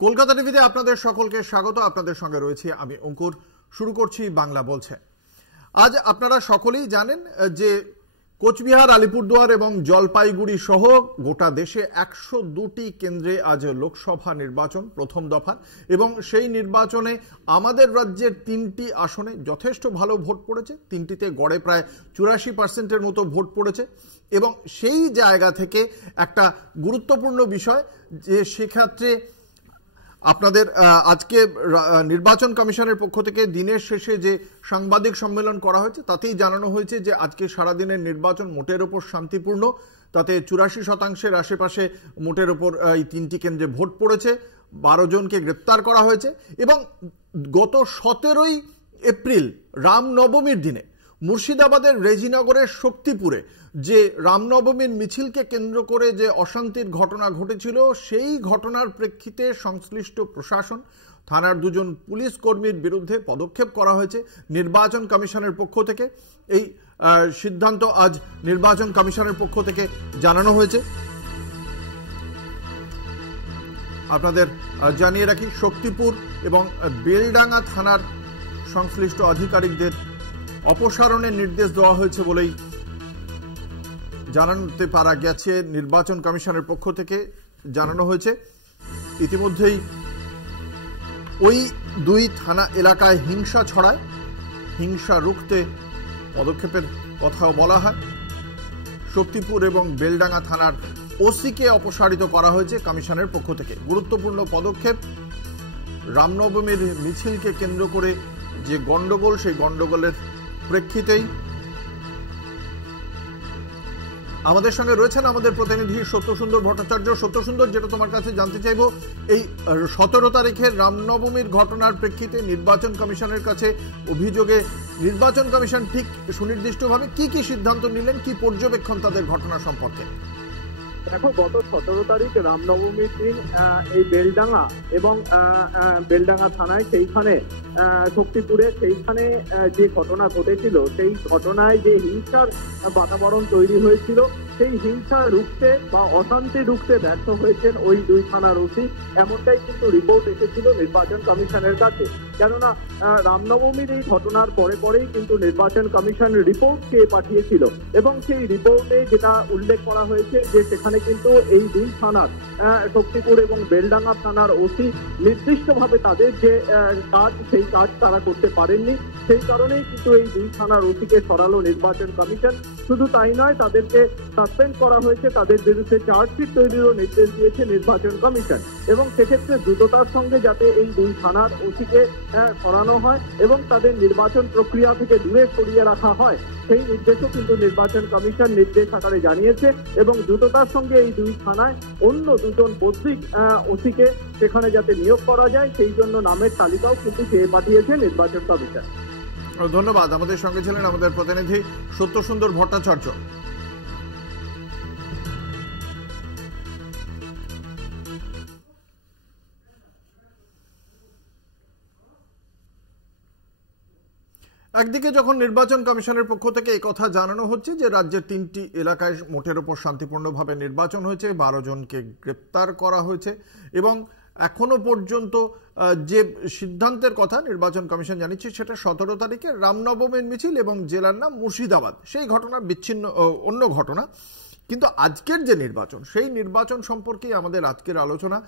কলকাতা টিভিতে আপনাদের সকলকে স্বাগত। আপনাদের সঙ্গে রয়েছে আমি অঙ্কুর। শুরু করছি বাংলা বলছে। আজ আপনারা সকলেই জানেন যে কোচবিহার, আলিপুরদুয়ার এবং জলপাইগুড়ি সহ গোটা দেশে 102টি কেন্দ্রে আজ লোকসভা নির্বাচন প্রথম দফা, এবং সেই নির্বাচনে আমাদের রাজ্যের 3টি আসনে যথেষ্ট ভালো ভোট পড়েছে। 3টিতে গড়ে প্রায় 84% মতো ভোট পড়েছে, এবং সেই জায়গা থেকে একটা গুরুত্বপূর্ণ বিষয় যে সেক্ষেত্রে আপনাদের আজকে নির্বাচন কমিশনের পক্ষ থেকে দিনের শেষে যে সাংবাদিক সম্মেলন করা হয়েছে তাতেই জানানো হয়েছে যে আজকে সারাদিনের নির্বাচন মোটের ওপর শান্তিপূর্ণ। তাতে 84% আশেপাশে মোটের ওপর এই 3টি কেন্দ্রে ভোট পড়েছে। 12 জনকে গ্রেপ্তার করা হয়েছে, এবং গত 17ই এপ্রিল রামনবমীর দিনে মুর্শিদাবাদের রেজিনগরের শক্তিপুরে যে রামনবমীর মিছিলকে কেন্দ্র করে যে অশান্তির ঘটনা ঘটেছিল, সেই ঘটনার প্রেক্ষিতে সংশ্লিষ্ট প্রশাসন, থানার 2 জন পুলিশ কর্মীর বিরুদ্ধে পদক্ষেপ করা হয়েছে নির্বাচন কমিশনের পক্ষ থেকে। এই সিদ্ধান্ত আজ নির্বাচন কমিশনের পক্ষ থেকে জানানো হয়েছে। আপনাদের জানিয়ে রাখি, শক্তিপুর এবং বেলডাঙ্গা থানার সংশ্লিষ্ট আধিকারিকদের অপসারণের নির্দেশ দেওয়া হয়েছে বলেই জানাতে পারা গেছে। নির্বাচন কমিশনের পক্ষ থেকে জানানো হয়েছে ইতিমধ্যেই ওই 2 থানা এলাকায় হিংসা ছড়ায়, হিংসা রুখতে পদক্ষেপের কথাও বলা হয়। শক্তিপুর এবং বেলডাঙ্গা থানার ওসিকে অপসারিত করা হয়েছে কমিশনের পক্ষ থেকে। গুরুত্বপূর্ণ পদক্ষেপ। রামনবমীর মিছিলকে কেন্দ্র করে যে গন্ডগোল, সেই গন্ডগোলের প্রেক্ষিতেই আমাদের সঙ্গে রয়েছেন আমাদের প্রতিনিধি সত্যসুন্দর ভট্টাচার্য। সত্যসুন্দর, যেটা তোমার কাছে জানতে চাইব, এই 17 তারিখের রামনবমীর ঘটনার প্রেক্ষিতে নির্বাচন কমিশনের কাছে অভিযোগে নির্বাচন কমিশন ঠিক সুনির্দিষ্টভাবে কি কি সিদ্ধান্ত নিলেন, কি পর্যবেক্ষণ তাদের ঘটনা সম্পর্কে? দেখো, গত 17 তারিখ রামনবমীর দিন এই বেলডাঙ্গা এবং বেলডাঙ্গা থানায় সেইখানে শক্তিপুরে সেইখানে যে ঘটনা ঘটেছিল, সেই ঘটনায় যে হিংসার বাতাবরণ তৈরি হয়েছিল, সেই হিংসা রুখতে বা অশান্তি রুখতে ব্যর্থ হয়েছেন ওই 2 থানার ওসি, এমনটাই কিন্তু রিপোর্ট এসেছিল নির্বাচন কমিশনের কাছে। কেননা রামনবমীর এই ঘটনার পরেই কিন্তু নির্বাচন কমিশন রিপোর্ট চেয়ে পাঠিয়েছিল, এবং সেই রিপোর্টে যেটা উল্লেখ করা হয়েছে যে সেখানে কিন্তু এই 2 থানার শক্তিপুর এবং বেলডাঙ্গা থানার ওসি নির্দিষ্টভাবে তাদের যে কাজ, সেই কাজ তারা করতে পারেননি। সেই কারণেই কিন্তু এই 2 থানার ওসিকে সরালো নির্বাচন কমিশন। শুধু তাই নয়, তাদেরকে সাসপেন্ড করা হয়েছে, তাদের বিরুদ্ধে চার্জশিট তৈরিরও নির্দেশ দিয়েছে নির্বাচন কমিশন, এবং সেক্ষেত্রে দ্রুততার সঙ্গে যাতে এই 2 থানার ওসিকে সরানো হয় এবং তাদের নির্বাচন প্রক্রিয়া থেকে দূরে সরিয়ে রাখা হয়, সেই নির্দেশও কিন্তু নির্বাচন কমিশন নির্দেশ আকারে জানিয়েছে। এবং দ্রুততার সঙ্গে এই 2 থানায় অন্য 2 জন বৈদিক ওসিকে সেখানে যাতে নিয়োগ করা যায়, সেই জন্য নামের তালিকাও কিন্তু চেয়ে পাঠিয়েছে নির্বাচন কমিশন। ধন্যবাদ। আমাদের সঙ্গে ছিলেন আমাদের প্রতিনিধি সত্যসুন্দর ভট্টাচার্য। একদিকে যখন নির্বাচন কমিশনের পক্ষ থেকে এই কথা জানানো হচ্ছে যে রাজ্যের 3টি এলাকায় মোটের ওপর শান্তিপূর্ণভাবে নির্বাচন হয়েছে, 12 জনকে গ্রেপ্তার করা হয়েছে, এবং এখনো পর্যন্ত যে সিদ্ধান্তের কথা নির্বাচন কমিশন জানিয়েছে সেটা 17 তারিখে রামনবমীর মিছিল এবং জেলার নাম মুর্শিদাবাদ, সেই ঘটনা বিচ্ছিন্ন অন্য ঘটনা। কিন্তু আজকের যে নির্বাচন, সেই নির্বাচন সম্পর্কেই আমাদের আজকের আলোচনা।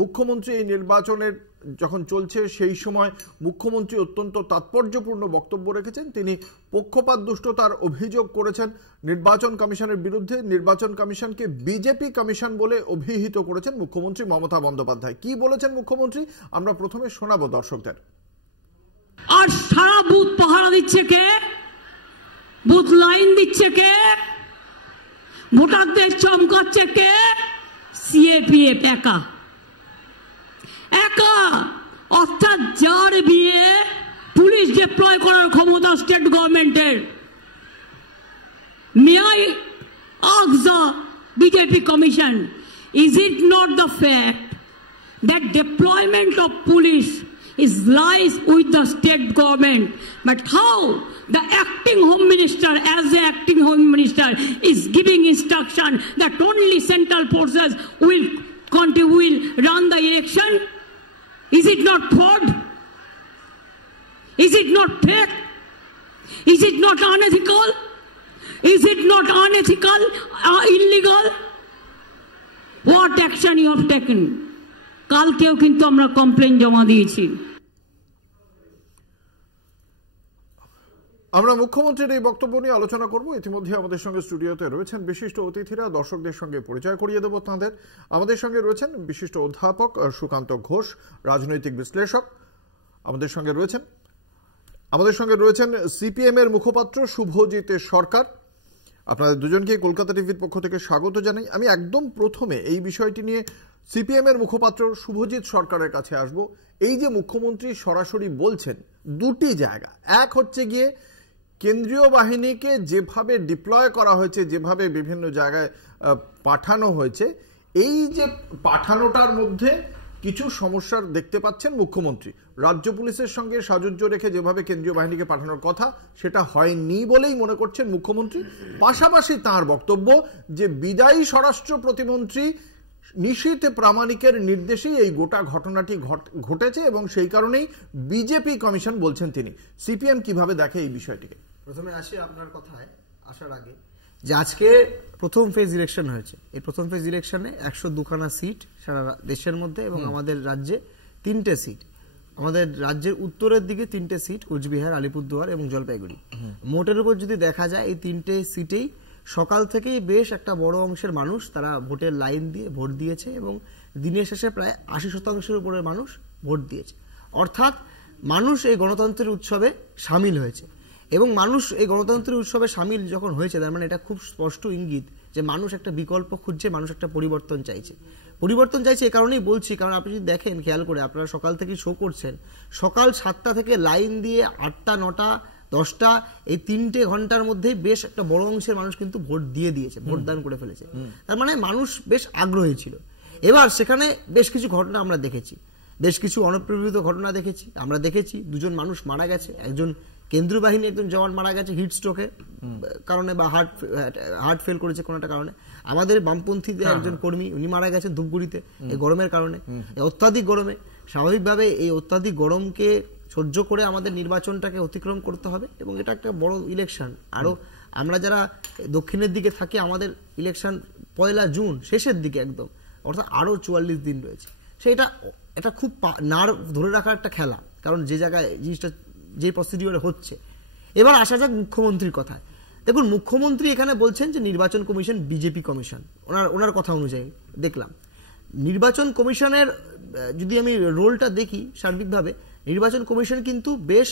মুখ্যমন্ত্রী এই নির্বাচনের যখন চলছে সেই সময় মুখ্যমন্ত্রী অত্যন্ত তাৎপর্যপূর্ণ বক্তব্য রেখেছেন। তিনি পক্ষপাত দুষ্টতার অভিযোগ করেছেন নির্বাচন কমিশনের বিরুদ্ধে। নির্বাচন কমিশনকে বিজেপি কমিশন বলে অভিহিত করেছেন মুখ্যমন্ত্রী মমতা বন্দ্যোপাধ্যায়। কি বলেছেন মুখ্যমন্ত্রী আমরা প্রথমে শোনাবো দর্শকদের। আর সারা বুথ পাহারা দিচ্ছে কে? বুথ লাইন দিচ্ছে কে? ভোটারদের চমকাচ্ছে কে? সিএপিএফ একা একা, অর্থাৎ যার বিয়ে পুলিশ ডিপ্লয় করার ক্ষমতা স্টেট গভর্নমেন্টের। May I ask the BJP Commission, is it not the fact that deployment of police lies with the state government, but how the acting home minister, as the acting home minister, is giving instruction that only central forces will run the election? Is it not fraud? Is it not fake? Is it not unethical? Is it not unethical or illegal? What action you have taken? কালকেও কিন্তু আমরা complain জমা দিয়েছি। আমরা মুখ্যমন্ত্রীর এই বক্তব্য নিয়ে আলোচনা করব। ইতিমধ্যে আমাদের সঙ্গে স্টুডিওতে রয়েছেন বিশিষ্ট অতিথিরা, দর্শকদের সঙ্গে পরিচয় করিয়ে দেব তাঁদের। আমাদের সঙ্গে রয়েছেন বিশিষ্ট অধ্যাপক সুকান্ত ঘোষ, রাজনৈতিক বিশ্লেষক। আমাদের সঙ্গে রয়েছেন সিপিএম এর মুখপাত্র শুভজিৎ সরকার। আপনাদের দুজনকে কলকাতা টিভির পক্ষ থেকে স্বাগত জানাই। আমি একদম প্রথমে এই বিষয়টি নিয়ে সিপিএম এর মুখপাত্র শুভজিৎ সরকারের কাছে আসব। এই যে মুখ্যমন্ত্রী সরাসরি বলছেন দুটি জায়গা, এক হচ্ছে গিয়ে কেন্দ্রীয় বাহিনীকে যেভাবে ডিপ্লয় করা হয়েছে, যেভাবে বিভিন্ন জায়গায় পাঠানো হয়েছে, এই যে পাঠানোটার মধ্যে কিছু সমস্যার দেখতে পাচ্ছেন মুখ্যমন্ত্রী। রাজ্য পুলিশের সঙ্গে সাযুজ্য রেখে যেভাবে কেন্দ্রীয় বাহিনীকে পাঠানোর কথা সেটা হয়নি বলেই মনে করছেন মুখ্যমন্ত্রী। পাশাপাশি তাঁর বক্তব্য যে বিদায়ী স্বরাষ্ট্র প্রতিমন্ত্রী নিশীথ প্রামাণিকের নির্দেশেই এই গোটা ঘটনাটি ঘটেছে এবং সেই কারণেই বিজেপি কমিশন বলছেন তিনি। সিপিএম কিভাবে দেখে এই বিষয়টিকে? প্রথমে আসি আপনার কথায় আসার আগে যে আজকে প্রথম ফেজ ইলেকশন হয়েছে। এই প্রথম ফেজ ইলেকশনে 102খানা সিট সারা দেশের মধ্যে এবং আমাদের রাজ্যে 3টে সিট। আমাদের রাজ্যের উত্তরের দিকে 3টে সিট, কোচবিহার, আলিপুরদুয়ার এবং জলপাইগুড়ি। মোটের উপর যদি দেখা যায় এই 3টে সিটেই সকাল থেকেই বেশ একটা বড় অংশের মানুষ তারা ভোটের লাইন দিয়ে ভোট দিয়েছে এবং দিনের শেষে প্রায় 80% উপরের মানুষ ভোট দিয়েছে। অর্থাৎ মানুষ এই গণতন্ত্রের উৎসবে সামিল হয়েছে এবং মানুষ এই গণতন্ত্রের উৎসবে সামিল যখন হয়েছে তার মানে এটা খুব স্পষ্ট ইঙ্গিত যে মানুষ একটা বিকল্প খুঁজছে, মানুষ একটা পরিবর্তন চাইছে। এই কারণেই বলছি, কারণ আপনি যদি দেখেন খেয়াল করে, আপনারা সকাল থেকে শো করছেন, সকাল 7টা থেকে লাইন দিয়ে 8টা, 9টা, 10টা এই 3টে ঘন্টার মধ্যেই বেশ একটা বড় অংশের মানুষ কিন্তু ভোট দিয়ে দিয়েছে, ভোটদান করে ফেলেছে। তার মানে মানুষ বেশ আগ্রহী ছিল। এবার সেখানে বেশ কিছু ঘটনা আমরা দেখেছি, বেশ কিছু অনপ্রীত ঘটনা দেখেছি। আমরা দেখেছি 2জন মানুষ মারা গেছে, একজন কেন্দ্রীয় বাহিনী একজন জওয়ান মারা গেছে হিট স্ট্রোকের কারণে বা হার্ট ফেল করেছে কোনো একটা কারণে। আমাদের বামপন্থীদের একজন কর্মী উনি মারা গেছেন ধূপগুড়িতে এই গরমের কারণে, অত্যাধিক গরমে। স্বাভাবিকভাবে এই অত্যাধিক গরমকে সহ্য করে আমাদের নির্বাচনটাকে অতিক্রম করতে হবে এবং এটা একটা বড় ইলেকশন। আরো আমরা যারা দক্ষিণের দিকে থাকি আমাদের ইলেকশন 1 জুন শেষের দিকে একদম, অর্থাৎ আরো 44 দিন রয়েছে। সেটা এটা খুব নার্ভ ধরে রাখার একটা খেলা, কারণ যে জায়গায় জিনিসটা যে প্রসিডিওরে হচ্ছে। এবার আসা যাক মুখ্যমন্ত্রীর কথায়। দেখুন, মুখ্যমন্ত্রী এখানে বলছেন যে নির্বাচন কমিশন বিজেপি কমিশন। ওনার কথা অনুযায়ী দেখলাম নির্বাচন কমিশনের যদি আমি রোলটা দেখি সার্বিকভাবে, নির্বাচন কমিশন কিন্তু বেশ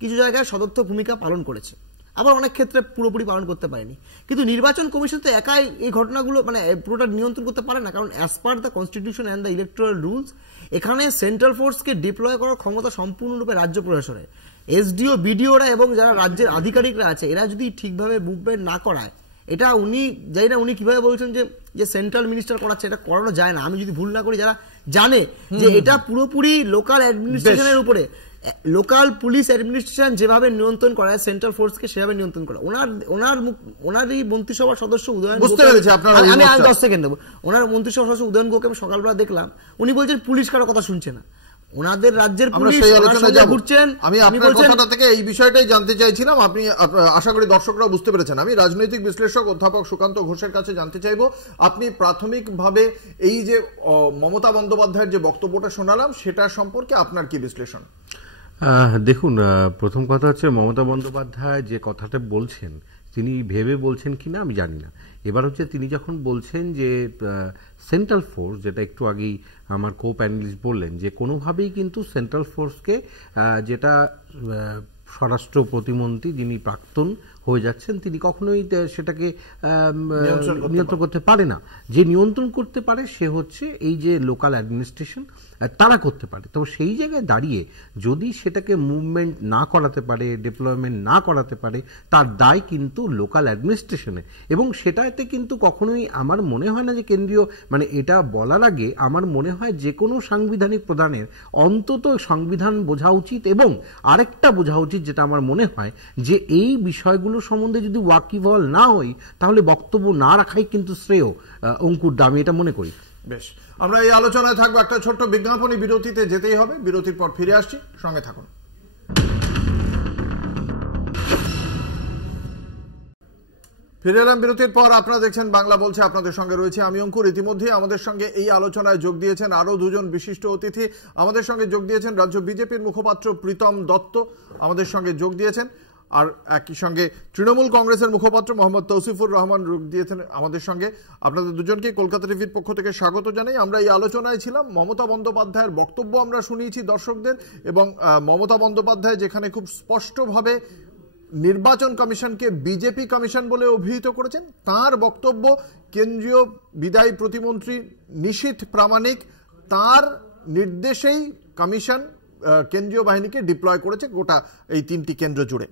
কিছু জায়গায় সদর্থক ভূমিকা পালন করেছে, আবার অনেক ক্ষেত্রে পুরোপুরি পালন করতে পারেনি। কিন্তু নির্বাচন কমিশন তো একাই এই ঘটনাগুলো মানে পুরোটা নিয়ন্ত্রণ করতে পারে না, কারণ as per the constitution and the electoral rules এখানে সেন্ট্রাল ফোর্সকে ডিপ্লয় করার ক্ষমতা সম্পূর্ণরূপে রাজ্য প্রশাসনের। এসডিও, বিডিওরা এবং যারা রাজ্যের আধিকারিকরা আছে এরা যদি ঠিকভাবে মুভমেন্ট না করায়, এটা উনি জানি না উনি কিভাবে বলছেন যে সেন্ট্রাল মিনিস্টার করাচ্ছে, এটা করানো যায় না। আমি যদি ভুল না করি, যারা জানে যে এটা পুরোপুরি লোকাল অ্যাডমিনিস্ট্রেশনের উপরে, লোকাল পুলিশ অ্যাডমিনিস্ট্রেশন যেভাবে নিয়ন্ত্রণ করা হয় সেন্ট্রাল ফোর্সকে সেভাবে নিয়ন্ত্রণ করা। ওনারই মন্ত্রিসভার সদস্য উদয়ন, আমি 10 সেকেন্ড দেবো, ওনার মন্ত্রিসভার সদস্য উদয়ন গোকে আমি সকালবেলা দেখলাম, উনি বলছেন পুলিশ কারো কথা শুনছে না, ওনাদের রাজ্যের পুলিশ ঘুরছেন। আমি আপনার কথা থেকে এই বিষয়টাই জানতে চাইছিলাম, আপনি আশা করি দর্শকরা বুঝতে পেরেছেন। আমি রাজনৈতিক বিশ্লেষক অধ্যাপক সুকান্ত ঘোষের কাছে জানতে চাইবো, আপনি প্রাথমিকভাবে এই যে মমতা বন্দ্যোপাধ্যায়ের যে বক্তব্যটা শোনালাম সেটা সম্পর্কে আপনার কি বিশ্লেষণ? দেখুন, প্রথম কথা হচ্ছে মমতা বন্দ্যোপাধ্যায় যে কথাটা বলছেন তিনি ভেবে বলছেন কিনা আমি জানি না। এবার হচ্ছে তিনি যখন বলছেন যে সেন্ট্রাল ফোর্স, যেটা একটু আগেই আমার কো প্যানেলিস্ট বললেন যে কোনোভাবেই কিন্তু সেন্ট্রাল ফোর্সকে, যেটা স্বরাষ্ট্র প্রতিমন্ত্রী যিনি প্রাক্তন হয়ে যাচ্ছেন তিনি কখনোই সেটাকে নিয়ন্ত্রণ করতে পারে না। যে নিয়ন্ত্রণ করতে পারে সে হচ্ছে এই যে লোকাল অ্যাডমিনিস্ট্রেশন, তারা করতে পারে। তবে সেই জায়গায় দাঁড়িয়ে যদি সেটাকে মুভমেন্ট না করাতে পারে, ডিপ্লয়মেন্ট না করাতে পারে, তার দায় কিন্তু লোকাল অ্যাডমিনিস্ট্রেশনে। এবং সেটাতে কিন্তু কখনোই আমার মনে হয় না যে কেন্দ্রীয়, মানে এটা বলার আগে আমার মনে হয় যে কোনো সাংবিধানিক প্রধানের অন্তত সংবিধান বোঝা উচিত এবং আরেকটা বোঝা উচিত, যেটা আমার মনে হয় যে এই বিষয়গুলো সম্বন্ধে যদি ওয়াকিবহাল না হই তাহলে বক্তব্য না রাখাই কিন্তু শ্রেয়। অঙ্কুর, আমি এটা মনে করি। বেশ, আমরা এই আলোচনায় থাকবো। একটা ছোট্ট বিজ্ঞাপনী বিরতিতে যেতেই হবে, বিরতির পর ফিরে আসছি, সঙ্গে থাকুন। ফিরে এলাম বিরতির পর। আপনারা দেখছেন বাংলা বলছে, আপনাদের সঙ্গে রয়েছে আমি অঙ্কুর। ইতিমধ্যে আমাদের সঙ্গে এই আলোচনায় যোগ দিয়েছেন আরো দুজন বিশিষ্ট অতিথি। আমাদের সঙ্গে যোগ দিয়েছেন রাজ্য বিজেপির মুখপাত্র প্রীতম দত্ত, আমাদের সঙ্গে যোগ দিয়েছেন, আর একই সঙ্গে তৃণমূল কংগ্রেসের মুখপাত্র মোহাম্মদ তৌসিফুর রহমান যোগ দিয়েছেন আমাদের সঙ্গে। আপনাদের দুজনকে কলকাতা টিভির পক্ষ থেকে স্বাগত জানাই। আমরা এই আলোচনায় ছিলাম, মমতা বন্দ্যোপাধ্যায়ের বক্তব্য আমরা শুনিয়েছি দর্শকদের, এবং মমতা বন্দ্যোপাধ্যায় যেখানে খুব স্পষ্টভাবে নির্বাচন কমিশনকে বিজেপি কমিশন বলে অভিহিত করেছেন, তার বক্তব্য কেন্দ্রীয় বিদায়ী প্রতিমন্ত্রী নিশীথ প্রামাণিক তার নির্দেশেই কমিশন কেন্দ্রীয় বাহিনীকে ডিপ্লয় করেছে গোটা এই 3টি কেন্দ্র জুড়ে।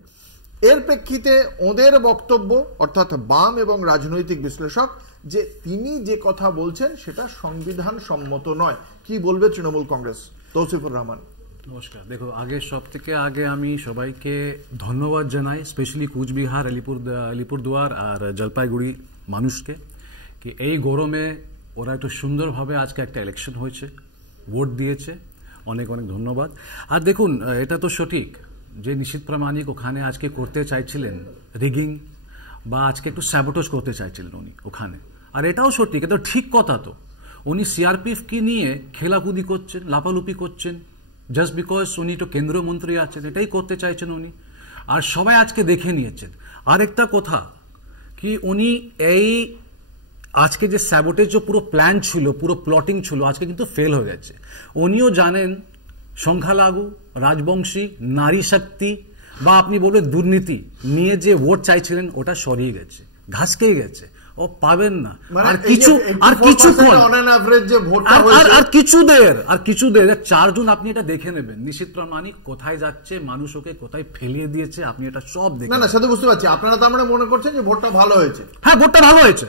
এর প্রেক্ষিতে ওদের বক্তব্য, অর্থাৎ বাম এবং রাজনৈতিক বিশ্লেষক, যে তিনি যে কথা বলছেন সেটা সংবিধান সম্মত নয়। কি বলবে তৃণমূল কংগ্রেস? তৌসিফুর রহমান। নমস্কার। দেখো, সব থেকে আগে আমি সবাইকে ধন্যবাদ জানাই, স্পেশালি কুচবিহার, আলিপুরদুয়ার আর জলপাইগুড়ি মানুষকে, কি এই গরমে ওরা একটু সুন্দরভাবে আজকে একটা ইলেকশন হয়েছে, ভোট দিয়েছে। অনেক অনেক ধন্যবাদ। আর দেখুন, এটা তো সঠিক যে নিশীথ প্রামাণিক ওখানে আজকে করতে চাইছিলেন রিগিং, বা আজকে একটু স্যাবোটেজ করতে চাইছিলেন উনি ওখানে। আর এটাও সঠিক, এটা ঠিক কথা। তো উনি সিআরপিএফকে নিয়ে খেলাকুদি করছেন, লাপালুপি করছেন, জাস্ট বিকজ উনি তো কেন্দ্রীয় মন্ত্রী আছেন, এটাই করতে চাইছেন উনি। আর সবাই আজকে দেখে নিয়েছেন। আরেকটা কথা, কি উনি এই আজকে যে স্যাবোটেজ যে পুরো প্ল্যান ছিল, পুরো প্লটিং ছিল, আজকে কিন্তু ফেল হয়ে গেছে। উনিও জানেন সংখ্যালঘু, রাজবংশী, নারী শক্তি বা আপনি বলবেন দুর্নীতি নিয়ে যে ভোট চাইছিলেন, ওটা সরিয়ে গেছে, ঘাসকেই গেছে, ও পাবেন না। আর কিছু দের 4 জুন আপনি এটা দেখে নেবেন, নিশীথ প্রামাণিক কোথায় যাচ্ছে, মানুষ ওকে কোথায় ফেলিয়ে দিয়েছে, আপনি এটা সব দেখেন। না, সেটা বুঝতে পারছি। আপনারা তো আমরা মনে করছেন যে ভোটটা ভালো হয়েছে। হ্যাঁ, ভোটটা ভালো হয়েছে,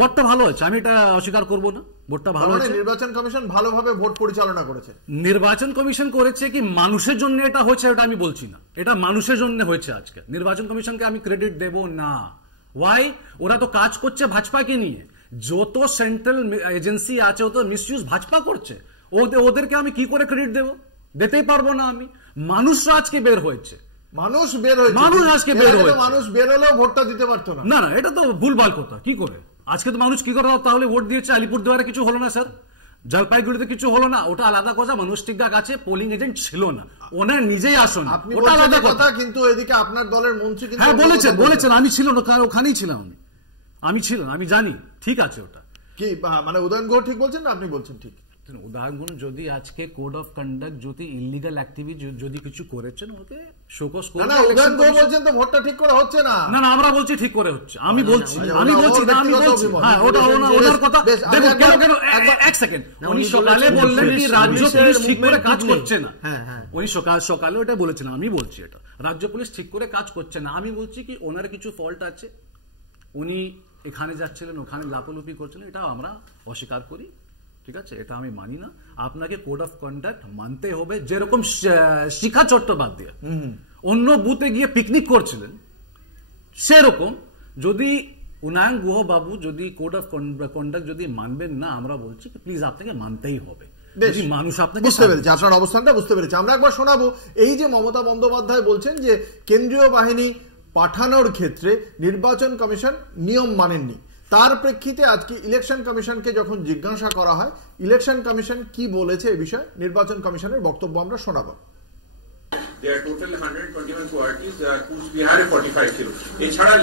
ভোটটা ভালো হয়েছে, আমি এটা অস্বীকার করবো না। ভোটটা ভালো হয়েছে, নির্বাচন কমিশন ভালোভাবে ভোট পরিচালনা করেছে। নির্বাচন কমিশন করেছে কি মানুষের জন্য এটা হয়েছে, এটা আমি বলছি না। এটা মানুষের জন্য হয়েছে। আজকে নির্বাচন কমিশনকে আমি ক্রেডিট দেব না। ওয়াই? ওরা তো কাজ করছে ভাজপাকে নিয়ে। যত সেন্ট্রাল এজেন্সি আছে ও তো মিসইউজ ভাজপা করছে, ওদেরকে আমি কি করে ক্রেডিট দেব? দিতেই পারবো না আমি। মানুষরা আজকে বের হয়েছে, মানুষ বের হয়েছে, মানুষ আজকে বের হয়েছে। মানুষ বের হলেও ভোটটা দিতে পারতো না। না, এটা তো ভুলভাল কথা। কি করে আজকে তো মানুষ কি করে তাহলে ভোট দিয়েছে? আলিপুরদুয়ারে কিছু হলো না স্যার, জলপাইগুড়িতে কিছু হলো না, ওটা আলাদা কথা। মানুষ ঠিকঠাক আছে, পোলিং এজেন্ট ছিল না, ওনার নিজেই আসেন, ওটা আলাদা কথা। কিন্তু এদিকে আপনার দলের মন্ত্রী, হ্যাঁ বলেছেন, আমি ছিল না, ওখানেই ছিলাম আমি ছিলাম, আমি জানি। ঠিক আছে, ওটা কি মানে উদয়ন গুহ ঠিক বলছেন না আপনি বলছেন ঠিক? উদাহরণ, যদি আজকে কোড অফ কন্ডাক্ট যদি ইলিগাল অ্যাক্টিভিটি যদি কিছু করেছেন, ওকে শোকজ করে। না, উদয়ন গুহ বলছেন তো ভোটটা ঠিক করে হচ্ছে না। না, আমরা বলছি ঠিক করে হচ্ছে। আমি বলছি হ্যাঁ, ওটা ওনার কথা। দেখুন কেন এক সেকেন্ড, উনি সকালে বললেন কি রাজ্য পুলিশ ঠিক করে কাজ করছে না। উনি সকালে ওটা বলেছিলেন, আমি বলছি এটা রাজ্য পুলিশ ঠিক করে কাজ করছে না। আমি বলছি কি ওনার কিছু ফল্ট আছে, উনি এখানে যাচ্ছিলেন, ওখানে লাপালুপি করছিলেন, এটাও আমরা অস্বীকার করি। ঠিক আছে, এটা আমি মানি না। আপনাকে কোড অফ কন্ডাক্ট মানতে হবে। যেরকম শিখা চট্টোপাধ্যায় অন্য বুথে গিয়ে পিকনিক করছিলেন, সেরকম যদি উদয়ন গুহ বাবু যদি কোড অফ কন্ডাক্ট যদি মানবেন না, আমরা বলছি প্লিজ আপনাকে মানতেই হবে। মানুষ আপনাকে বুঝতে পেরেছে, আপনার অবস্থানটা বুঝতে পেরেছে। আমরা একবার শোনাবো এই যে মমতা বন্দ্যোপাধ্যায় বলছেন যে কেন্দ্রীয় বাহিনী পাঠানোর ক্ষেত্রে নির্বাচন কমিশন নিয়ম মানেননি। তার প্রেক্ষিতে আজকে ইলেকশন কমিশনকে যখন জিজ্ঞাসা করা হয়, ইলেকশন কমিশন কি বলেছে এই বিষয়ে, নির্বাচন কমিশনের বক্তব্য আমরা শোনাবো। There are total 121 QRTs. Kuchbihar 45 ছিল। এছাড়া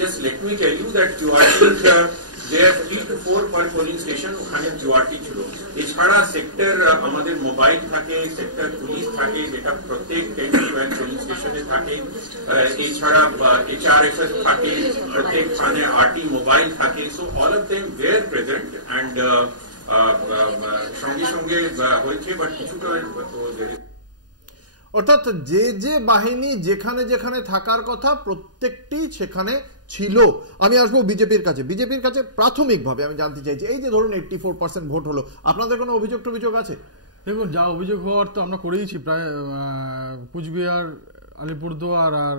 just let me tell you that QRTs there are 3 to 4 per polling station, ওখানে QRT ছিল। এছাড়া সেক্টর আমাদের মোবাইল থাকে, সেক্টর পুলিশ থাকে, যেটা প্রত্যেক 10 to 12 polling স্টেশনে থাকে। এছাড়া HRFS থাকে, প্রত্যেক থানে RT মোবাইল থাকে। So all of them were present and সঙ্গে সঙ্গে হয়েছে, বাট কিছুটা অর্থাৎ যে যে বাহিনী যেখানে যেখানে থাকার কথা প্রত্যেকটি সেখানে ছিল। আমি আসবো বিজেপির কাছে প্রাথমিকভাবে আমি জানতে চাইছি, এই যে ধরুন 84% ভোট হলো, আপনাদের কোনো অভিযোগ আছে? দেখুন, যা অভিযোগ হওয়ার তো আমরা করেইছি। প্রায় কুচবিহার, আলিপুরদুয়ার আর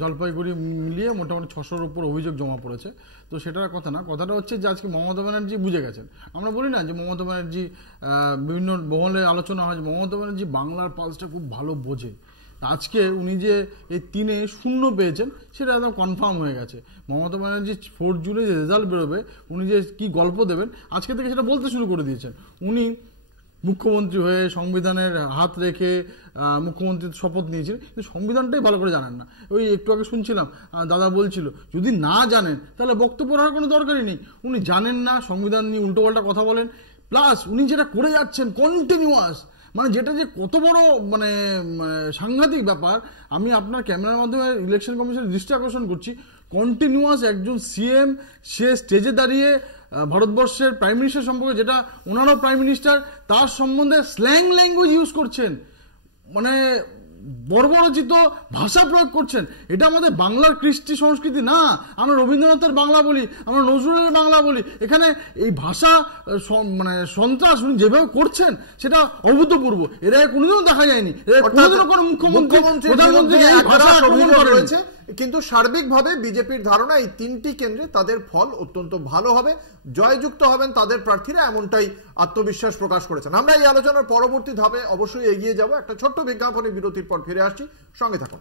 জলপাইগুড়ি মিলিয়ে মোটামুটি 600-র উপর অভিযোগ জমা পড়েছে। তো সেটার কথা না, কথাটা হচ্ছে যে আজকে মমতা ব্যানার্জি বুঝে গেছেন। আমরা বলি না যে মমতা ব্যানার্জি বিভিন্ন মহলে আলোচনা হয় যে মমতা ব্যানার্জি বাংলার পালসটা খুব ভালো বোঝে। আজকে উনি যে এই 3-এ 0 পেয়েছেন সেটা একদম কনফার্ম হয়ে গেছে। মমতা ব্যানার্জি 4 জুনে যে রেজাল্ট বেরোবে উনি যে কি গল্প দেবেন আজকে থেকে সেটা বলতে শুরু করে দিয়েছেন। উনি মুখ্যমন্ত্রী হয়ে সংবিধানের হাত রেখে মুখ্যমন্ত্রীর শপথ নিয়েছিলেন, কিন্তু সংবিধানটাই ভালো করে জানেন না। ওই একটু আগে শুনছিলাম দাদা বলছিল যদি না জানেন তাহলে বক্তব্য রাখার কোনো দরকারই নেই। উনি জানেন না, সংবিধান নিয়ে উল্টোপাল্টা কথা বলেন, প্লাস উনি যেটা করে যাচ্ছেন কন্টিনিউয়াস, মানে যেটা যে কত বড় মানে সাংঘাতিক ব্যাপার। আমি আপনার ক্যামেরার মাধ্যমে ইলেকশন কমিশনের দৃষ্টি আকর্ষণ করছি, কন্টিনিউয়াস একজন সিএম সে স্টেজে দাঁড়িয়ে ভারতবর্ষের প্রাইম মিনিস্টার সম্পর্কে, যেটা ওনারও প্রাইম মিনিস্টার, তার সম্বন্ধে স্ল্যাং ল্যাঙ্গুয়েজ ইউজ করছেন, মানে বর্বরচিত ভাষা প্রয়োগ করছেন। এটা আমাদের বাংলার কৃষ্টি সংস্কৃতি না। আমরা রবীন্দ্রনাথের বাংলা বলি, আমরা নজরুলের বাংলা বলি, এখানে এই ভাষা মানে সন্ত্রাস উনি যেভাবে করছেন সেটা অভূতপূর্ব। এরা কোনোদিনও দেখা যায়নি, কোনোদিনও কোনো মুখ্যমন্ত্রী প্রধানমন্ত্রী এই ভাষা আক্রমণ করেছে। কিন্তু সার্বিকভাবে বিজেপির ধারণা এই 3টি কেন্দ্রে তাদের ফল অত্যন্ত ভালো হবে, জয়যুক্ত হবেন তাদের প্রার্থীরা, এমনটাই আত্মবিশ্বাস প্রকাশ করেছেন। আমরা এই আলোচনার পরবর্তী ধাপে অবশ্যই এগিয়ে যাব। একটা ছোট্ট বিজ্ঞাপনের বিরতির পর ফিরে আসছি, সঙ্গে থাকুন।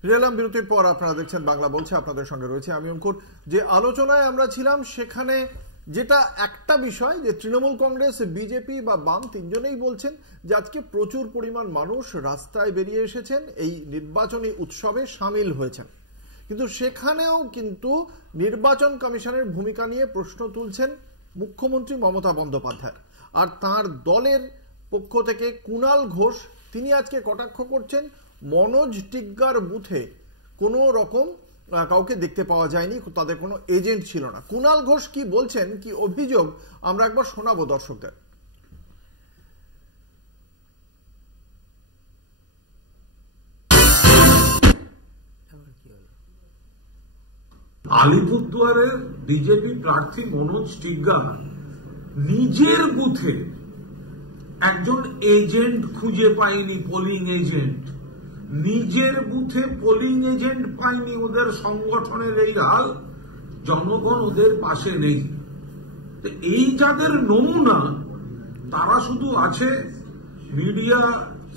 ফিরে এলাম বিরতির পর। আপনারা দেখছেন বাংলা বলছে, আপনাদের সঙ্গে রয়েছে আমি অঙ্কুর। যে আলোচনায় আমরা ছিলাম সেখানে যেটা একটা বিষয় যে তৃণমূল কংগ্রেস, বিজেপি বা বাম তিনজনেই বলছেন যে আজকে প্রচুর পরিমাণ মানুষ রাস্তায় বেরিয়ে এসেছেন, এই নির্বাচনী উৎসবে সামিল হয়েছেন, কিন্তু সেখানেও কিন্তু নির্বাচন কমিশনের ভূমিকা নিয়ে প্রশ্ন তুলছেন মুখ্যমন্ত্রী মমতা বন্দ্যোপাধ্যায়। আর তার দলের পক্ষ থেকে কুণাল ঘোষ তিনি আজকে কটাক্ষ করছেন মনোজ টিগ্গার বুথে কোনো রকম কাউকে দেখতে পাওয়া যায়নি, তাদের কোনো এজেন্ট ছিল না। কুণাল ঘোষ কি বলছেন, কি অভিযোগ, আমরা একবার শোনাবো দর্শকদের। আলিপুরদুয়ারের বিজেপি প্রার্থী মনোজ টিগ্গা নিজের বুথে একজন এজেন্ট খুঁজে পায়নি, পোলিং এজেন্ট। নিজের বুথে পোলিং এজেন্ট পায়নি। ওদের সংগঠনের এই হাল, জনগণ ওদের পাশে নেই। এই যাদের নমুনা, তারা শুধু আছে মিডিয়া,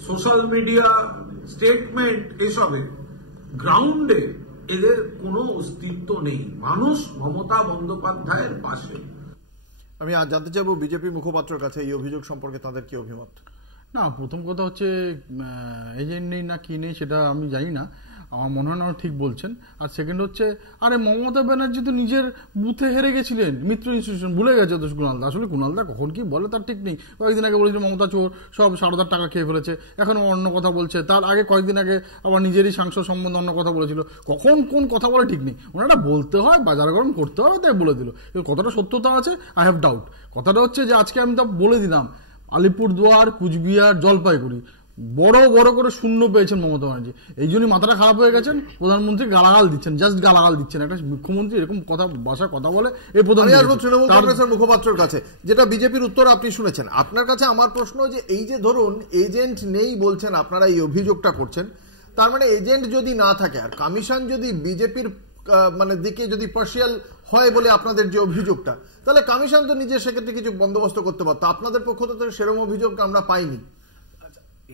সোশ্যাল মিডিয়া, স্টেটমেন্ট, এসবে। গ্রাউন্ডে এদের কোনো অস্তিত্ব নেই। মানুষ মমতা বন্দ্যোপাধ্যায়ের পাশে। আমি আজ জানতে চাইবো বিজেপি মুখপাত্রের কাছে এই অভিযোগ সম্পর্কে তাদের কি অভিমত। না, প্রথম কথা হচ্ছে এজেন্ট নেই না কি নেই সেটা আমি জানি না, আমার মনে হয় না ঠিক বলছেন। আর সেকেন্ড হচ্ছে, আরে মমতা ব্যানার্জি তো নিজের বুথে হেরে গেছিলেন, মিত্র ইনস্টিটিউশন, ভুলে গেছে তো কুণালদা। আসলে কুণালদা কখন কি বলে তার ঠিক নেই। কয়েকদিন আগে বলেছিল মমতা চোর, সব সারদার টাকা খেয়ে ফেলেছে, এখন অন্য কথা বলছে। তার আগে কয়েকদিন আগে আবার নিজেরই সাংসদ সম্বন্ধে অন্য কথা বলেছিল। কখন কোন কথা বলে ঠিক নেই। ওনারা বলতে হয়, বাজার গরম করতে হবে, তাই বলে দিল। কতটা সত্যতা আছে আই হ্যাভ ডাউট। কথাটা হচ্ছে যে আজকে আমি তা বলে দিলাম, আলিপুরদুয়ার, কুচবিহার, জলপাইগুড়ি বড় বড় করে 0 পেয়েছেন মমতা ব্যানার্জি। এই জন্যই মাথাটা খারাপ হয়ে গেছেন। প্রধানমন্ত্রী গালাগাল দিচ্ছেন, জাস্ট গালাগাল দিচ্ছেন। একটা মুখ্যমন্ত্রী এরকম কথা ভাষা কথা বলে এই প্রধানমন্ত্রী তৃণমূল কংগ্রেসের মুখপাত্রের কাছে, যেটা বিজেপির উত্তর আপনি শুনেছেন। আপনার কাছে আমার প্রশ্ন যে এই যে ধরুন এজেন্ট নেই বলছেন, আপনারা এই অভিযোগটা করছেন, তার মানে এজেন্ট যদি না থাকে আর কমিশন যদি বিজেপির মানে দিকে যদি পার্শিয়াল হয় বলে আপনাদের যে অভিযোগটা, তাহলে কমিশন তো নিজে সেক্ষেত্রে কিছু বন্দোবস্ত করতে পারতো। আপনাদের পক্ষ থেকে সেরকম অভিযোগ আমরা পাইনি।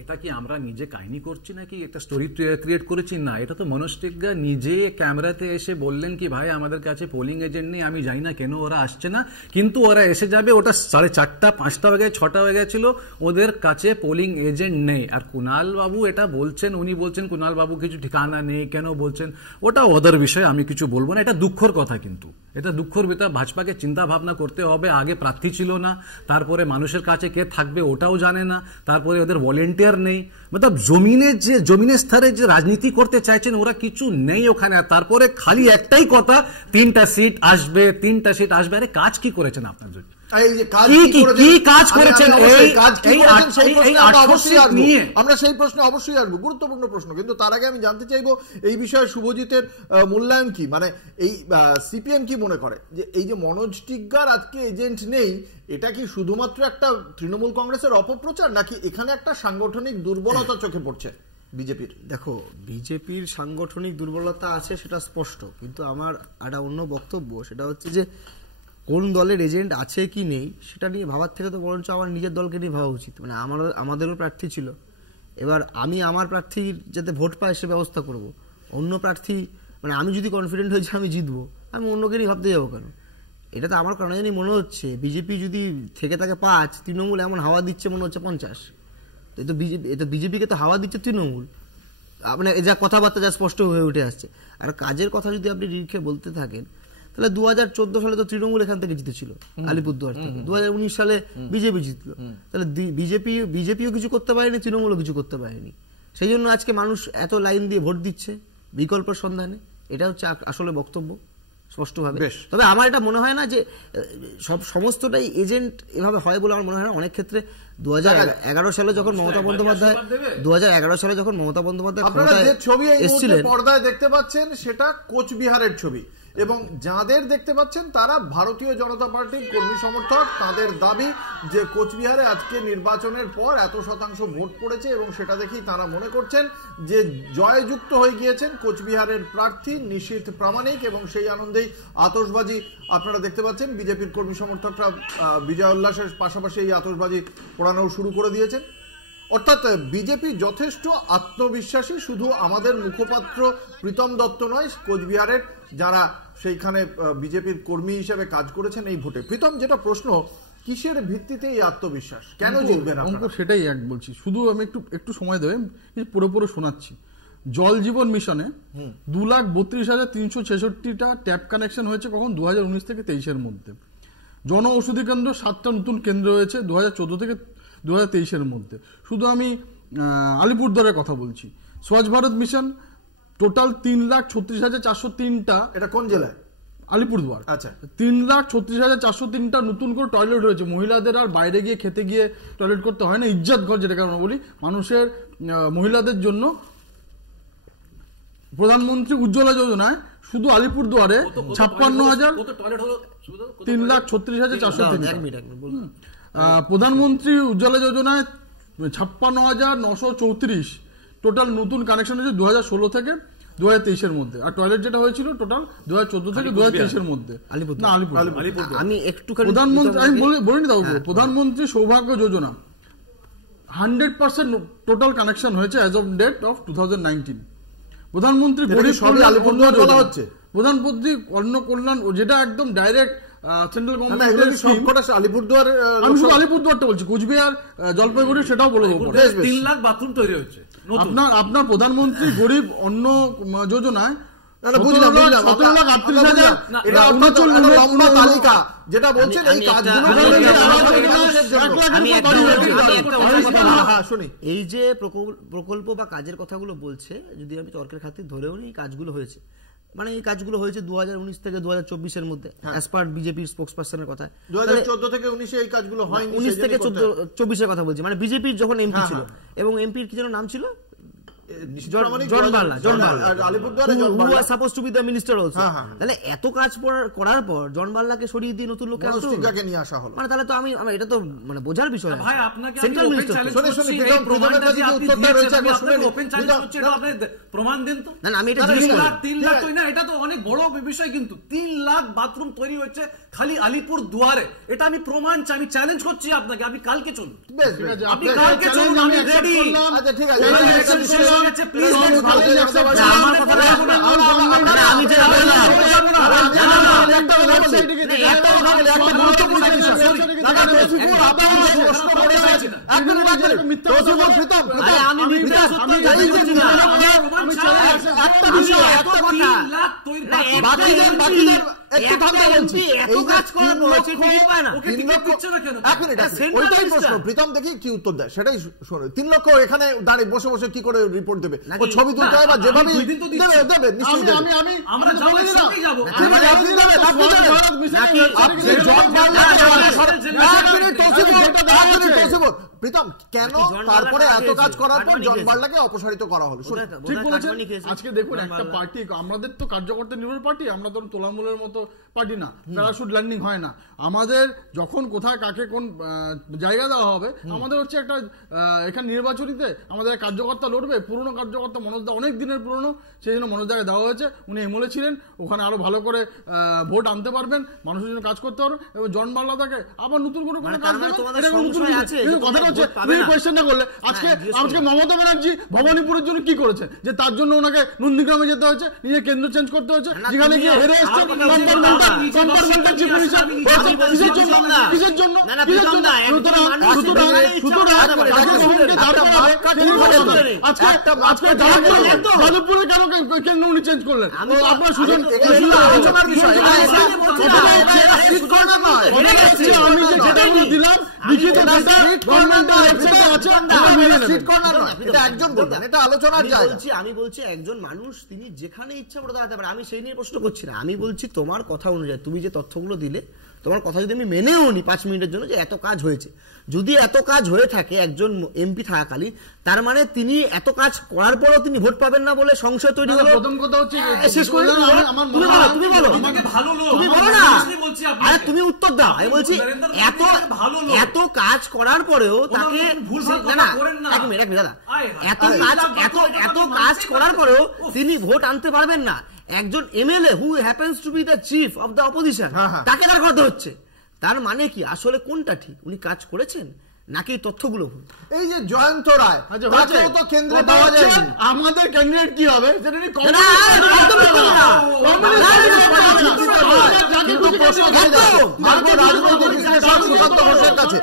এটা কি আমরা নিজে কাহিনী করছি নাকি একটা স্টোরি ক্রিয়েট করেছি? না, এটা তো মনোজ টিগ্গা নিজে ক্যামেরাতে এসে বললেন কি ভাই আমাদের কাছে পোলিং এজেন্ট নেই, আমি জানি না কেন ওরা আসছে না, কিন্তু ওরা এসে যাবে। ওটা 4:30 5টা হয়ে গেছে, 6টা হয়ে গেছিল, ওদের কাছে পোলিং এজেন্ট নেই। আর কুণাল বাবু এটা বলছেন, উনি বলছেন কুণাল বাবু কিছু ঠিকানা নেই, কেন বলছেন ওটা ওদের বিষয়, আমি কিছু বলবো না। এটা দুঃখর কথা, কিন্তু এটা দুঃখর বিষয়। ভাজপাকে চিন্তা ভাবনা করতে হবে। আগে প্রার্থী ছিল না, তারপরে মানুষের কাছে কে থাকবে ওটাও জানে না, তারপরে ওদের ভলেন্টিয়ার নেই, মতলব জমিনের স্তরে যে রাজনীতি করতে চাইছেন ওরা কিছু নেই ওখানে। তারপরে খালি একটাই কথা, 3টা সিট আসবে, 3টা সিট আসবে। আরে কাজ কি করেছেন আপনার জন্য? কি কাজ করেছেন আমরা সেই প্রশ্নে অবশ্যই আসবো, গুরুত্বপূর্ণ প্রশ্ন। কিন্তু তার আগে আমি জানতে চাইবো এই বিষয়ে শুভজিতের মূল্যায়ন কি, মানে এই সিপিএম কি মনে করে যে এই যে মনোজ টিগ্গার আজকে এজেন্ট নেই, এটা কি শুধুমাত্র একটা তৃণমূল কংগ্রেসের অপপ্রচার, নাকি এখানে একটা সাংগঠনিক দুর্বলতা চোখে পড়ছে বিজেপির? দেখো, বিজেপির সাংগঠনিক দুর্বলতা আছে সেটা স্পষ্ট, কিন্তু আমার একটা অন্য বক্তব্য, সেটা হচ্ছে যে কোন দলের এজেন্ট আছে কি নেই সেটা নিয়ে ভাবার থেকে তো বরঞ্চ আমার নিজের দলকে নিয়ে ভাবা উচিত। মানে আমাদেরও প্রার্থী ছিল, এবার আমি আমার প্রার্থীর যাতে ভোট পায় সে ব্যবস্থা করব। অন্য প্রার্থী, মানে আমি যদি কনফিডেন্ট হয়েছে আমি জিতবো, আমি অন্যকে নিয়ে ভাবতে যাবো কেন? এটা তো আমার কারণে জানি মনে হচ্ছে বিজেপি যদি থেকে থাকে 5, তৃণমূল এমন হাওয়া দিচ্ছে মনে হচ্ছে 50। তো বিজেপিকে তো হাওয়া দিচ্ছে তৃণমূল, মানে যা কথাবার্তা যা স্পষ্ট হয়ে উঠে আসছে। আর কাজের কথা যদি আপনি নিরীক্ষে বলতে থাকেন, তাহলে 2014 সালে তো তৃণমূল এখান থেকে জিতেছিল আলিপুরদুয়ার থেকে, 2019 সালে বিজেপি জিতলো। তাহলে বিজেপিও কিছু করতে পারেনি, তৃণমূলও কিছু করতে পারেনি। সেই জন্য আজকে মানুষ এত লাইন দিয়ে ভোট দিচ্ছে বিকল্প সন্ধানে। এটা হচ্ছে আসলে বক্তব্য স্পষ্টভাবে। তবে আমার এটা মনে হয় না যে সমস্তটাই এজেন্ট এভাবে হয় বলে আমার মনে হয় না। অনেক ক্ষেত্রে 2011 সালে যখন মমতা বন্দ্যোপাধ্যায় আপনারা যে ছবি এই মুহূর্তে পর্দায় দেখতে পাচ্ছেন সেটা কোচবিহারের ছবি, এবং যাদের দেখতে পাচ্ছেন তারা ভারতীয় জনতা পার্টির কর্মী সমর্থক। তাদের দাবি যে কোচবিহারে আজকে নির্বাচনের পর এত শতাংশ ভোট পড়েছে, এবং সেটা দেখেই তারা মনে করছেন যে জয়যুক্ত হয়ে গিয়েছেন কোচবিহারের প্রার্থী নিশীথ প্রামাণিক, এবং সেই আনন্দেই আতশবাজি আপনারা দেখতে পাচ্ছেন। বিজেপির কর্মী সমর্থকরা বিজয় উল্লাসের পাশাপাশি এই আতশবাজি পোড়ানো শুরু করে দিয়েছেন। অর্থাৎ বিজেপি যথেষ্ট আত্মবিশ্বাসী। শুধু আমাদের মুখপাত্র প্রীতম দত্ত নয়, কোচবিহারের যারা সেইখানে বিজেপির কর্মী হিসেবে কাজ করেছেন এই ভোটে। প্রীতম, যেটা প্রশ্ন, কিসের ভিত্তিতে এই আত্মবিশ্বাস, কেন জিতবেন আপনারা? সেটাই বলছি, শুধু আমি একটু সময় দেবেন, পুরো শোনাচ্ছি। জল জীবন মিশনে 2,32,366টা ট্যাপ কানেকশন হয়েছে কখন? 2019 থেকে 23-এর মধ্যে। জন ঔষধি কেন্দ্র 7টা নতুন কেন্দ্র হয়েছে 2014 থেকে 2023-এর মধ্যে। শুধু আমি আলিপুরদুয়ারের কথা বলছি। স্বচ্ছ ভারত মিশন টোটাল 3,36,403টা। এটা কোন জেলায়? আলিপুরদুয়ার। আচ্ছা, 3,36,403টা নতুন করে টয়লেট হয়েছে। মহিলাদের আর বাইরে গিয়ে খেতে গিয়ে টয়লেট করতে হয় না, ইজ্জত ঘর যেটাকে আমরা বলি, মানুষের মহিলাদের জন্য। প্রধানমন্ত্রী উজ্জ্বলা যোজনায় শুধু আলিপুরদুয়ারে 3,36,403। প্রধানমন্ত্রী উজ্জ্বলা যোজনায় 56,934 টোটাল নতুন কানেকশন হয়েছে 2016 থেকে 2023-এর মধ্যে। আর টয়লেট যেটা হয়েছিল টোটাল 2014 থেকে 2023-এর মধ্যে। আমি একটুখানি প্রধানমন্ত্রী সৌভাগ্য যোজনা 100% টোটাল কানেকশন হয়েছে অ্যাজ অফ ডেট অফ 2019। প্রধানমন্ত্রী গরিব আলিপুরদুয়ার বলা হচ্ছে, প্রধানমন্ত্রী অন্ন কল্যাণ, যেটা একদম ডাইরেক্ট সেন্ট্রাল গভর্নমেন্ট। আলিপুরদুয়ার, আমি শুধু আলিপুরদুয়ারটা বলছি, কোচবিহার জলপাইগুড়ি সেটাও বলে দেবো। 3 লাখ বাথরুম তৈরি হয়েছে আপনার প্রধানমন্ত্রী গরিব অন্ন যোজনায় যেটা বলছেন এই এই যে প্রকল্প বা কাজের কথাগুলো বলছে, যদি আমি তর্কের খাতির ধরেও নিই, কাজগুলো হয়েছে, মানে এই কাজগুলো হয়েছে 2019 থেকে 2024-এর মধ্যে, অ্যাজ পার বিজেপির স্পোক্সপারসনের কথা। 2014 থেকে 19 এই কাজগুলো হয়নি, 19 থেকে 24-এর কথা বলছি, মানে বিজেপির যখন এমপি ছিল, এবং এমপির কি যেন নাম ছিল, তাহলে এত কাজ করার পর জন বাল্লাকে সরিয়ে দিয়ে নতুন লোক নিয়ে আসা হলো, মানে তাহলে তো আমি এটা তো মানে বোঝার বিষয়। ভাই আপনাকে প্রমাণ দিন তো। না, আমি এটা 3 লাখ তো না, এটা তো অনেক বড় বিষয়, কিন্তু 3 লাখ বাথরুম তৈরি হচ্ছে খালি আলিপুর দুয়ারে। এটা আমি প্রমাণ চাই, আমি চ্যালেঞ্জ করছি আপনাকে। আপনি কালকে চলুন, আপনি কালকে চলুন, আমি রেডি। আচ্ছা ঠিক আছে, একটু থামতে বলছি। এই যে 3 লক্ষ ওইটাই প্রশ্ন, প্রীতম দেখি কি উত্তর দেয় সেটাই শোনো। 3 লক্ষ এখানে দাঁড়িয়ে বসে বসে কি করে রিপোর্ট দেবে? ও ছবি তুলতে হয় বা যেভাবে দেবে নিশ্চয়ই দেবে। প্রীতম কেন তারপরে এত কাজ করার পর জন বার্লাকে অপসারিত করা হলো? ঠিক বলেছেন। আজকে দেখুন একটা পার্টি, আমাদের তো কার্যকর্তা নির্ভর পার্টি, আমরা তো তোলামূলের মতো পার্টি না, প্যারাশুট ল্যান্ডিং হয় না। আমাদের যখন কোথায় কাকে কোন জায়গা দেওয়া হবে, আমাদের হচ্ছে একটা এখানে নির্বাচনীতে আমাদের কার্যকর্তা লড়বে, পুরনো কার্যকর্তা মনোজদা অনেক দিনের পুরনো, সেই জন্য মনোজদাকে দেওয়া হয়েছে। উনি এমএলএ ছিলেন, ওখানে আরো ভালো করে ভোট আনতে পারবেন, মানুষের জন্য কাজ করতে পারবেন। এবং জন বার্লা তাকে আবার নতুন করে কোনো কাজ দেবেন, কথাটা হচ্ছে তুমি কোয়েশ্চেনটা করলে আজকে মমতা ব্যানার্জি ভবানীপুরের জন্য কি করেছে যে তার জন্য ওনাকে নন্দীগ্রামে যেতে হয়েছে, নিজের কেন্দ্র চেঞ্জ করতে হয়েছে, যেখানে গিয়ে হেরে এসছে। কিসের জন্য? যাদবপুরে কেন উনি চেঞ্জ করলেন? আপনার সুজন আমি যেটা দিলাম লিখিত আমি বলছি একজন মানুষ তিনি যেখানে ইচ্ছা করে দাঁড়াতে পারে, আমি সেই নিয়ে প্রশ্ন করছি না। আমি বলছি তোমার কথা অনুযায়ী তুমি যে তথ্যগুলো দিলে, তোমার কথা যদি আমি মেনেও নি 5 মিনিটের জন্য যে এত কাজ হয়েছে, যদি এত কাজ হয়ে থাকে একজন এমপি থাকাকালীন, তার মানে তিনি এত কাজ করার পরও তিনি ভোট পাবেন না বলে সংশয় তৈরি হলো। প্রথম কথা হচ্ছে শেষ করে তুমি উত্তর দাও। আমি বলছি এত কাজ করার পরেও তাকে এত কাজ করার পরেও তিনি ভোট আনতে পারবেন না। একজন MLA who happens to B the chief of the opposition, তাকে তার কথা হচ্ছে। তার মানে কি আসলে কোনটা ঠিক? উনি কাজ করেছেন নাকি তথ্যগুলো ভুল? এই যে জয়ন্ত রায় তো কেন্দ্রে পাওয়া যায়, আমাদের ক্যান্ডিডেট কি হবে সেটা নিয়ে সুকান্ত ঘোষের কাছে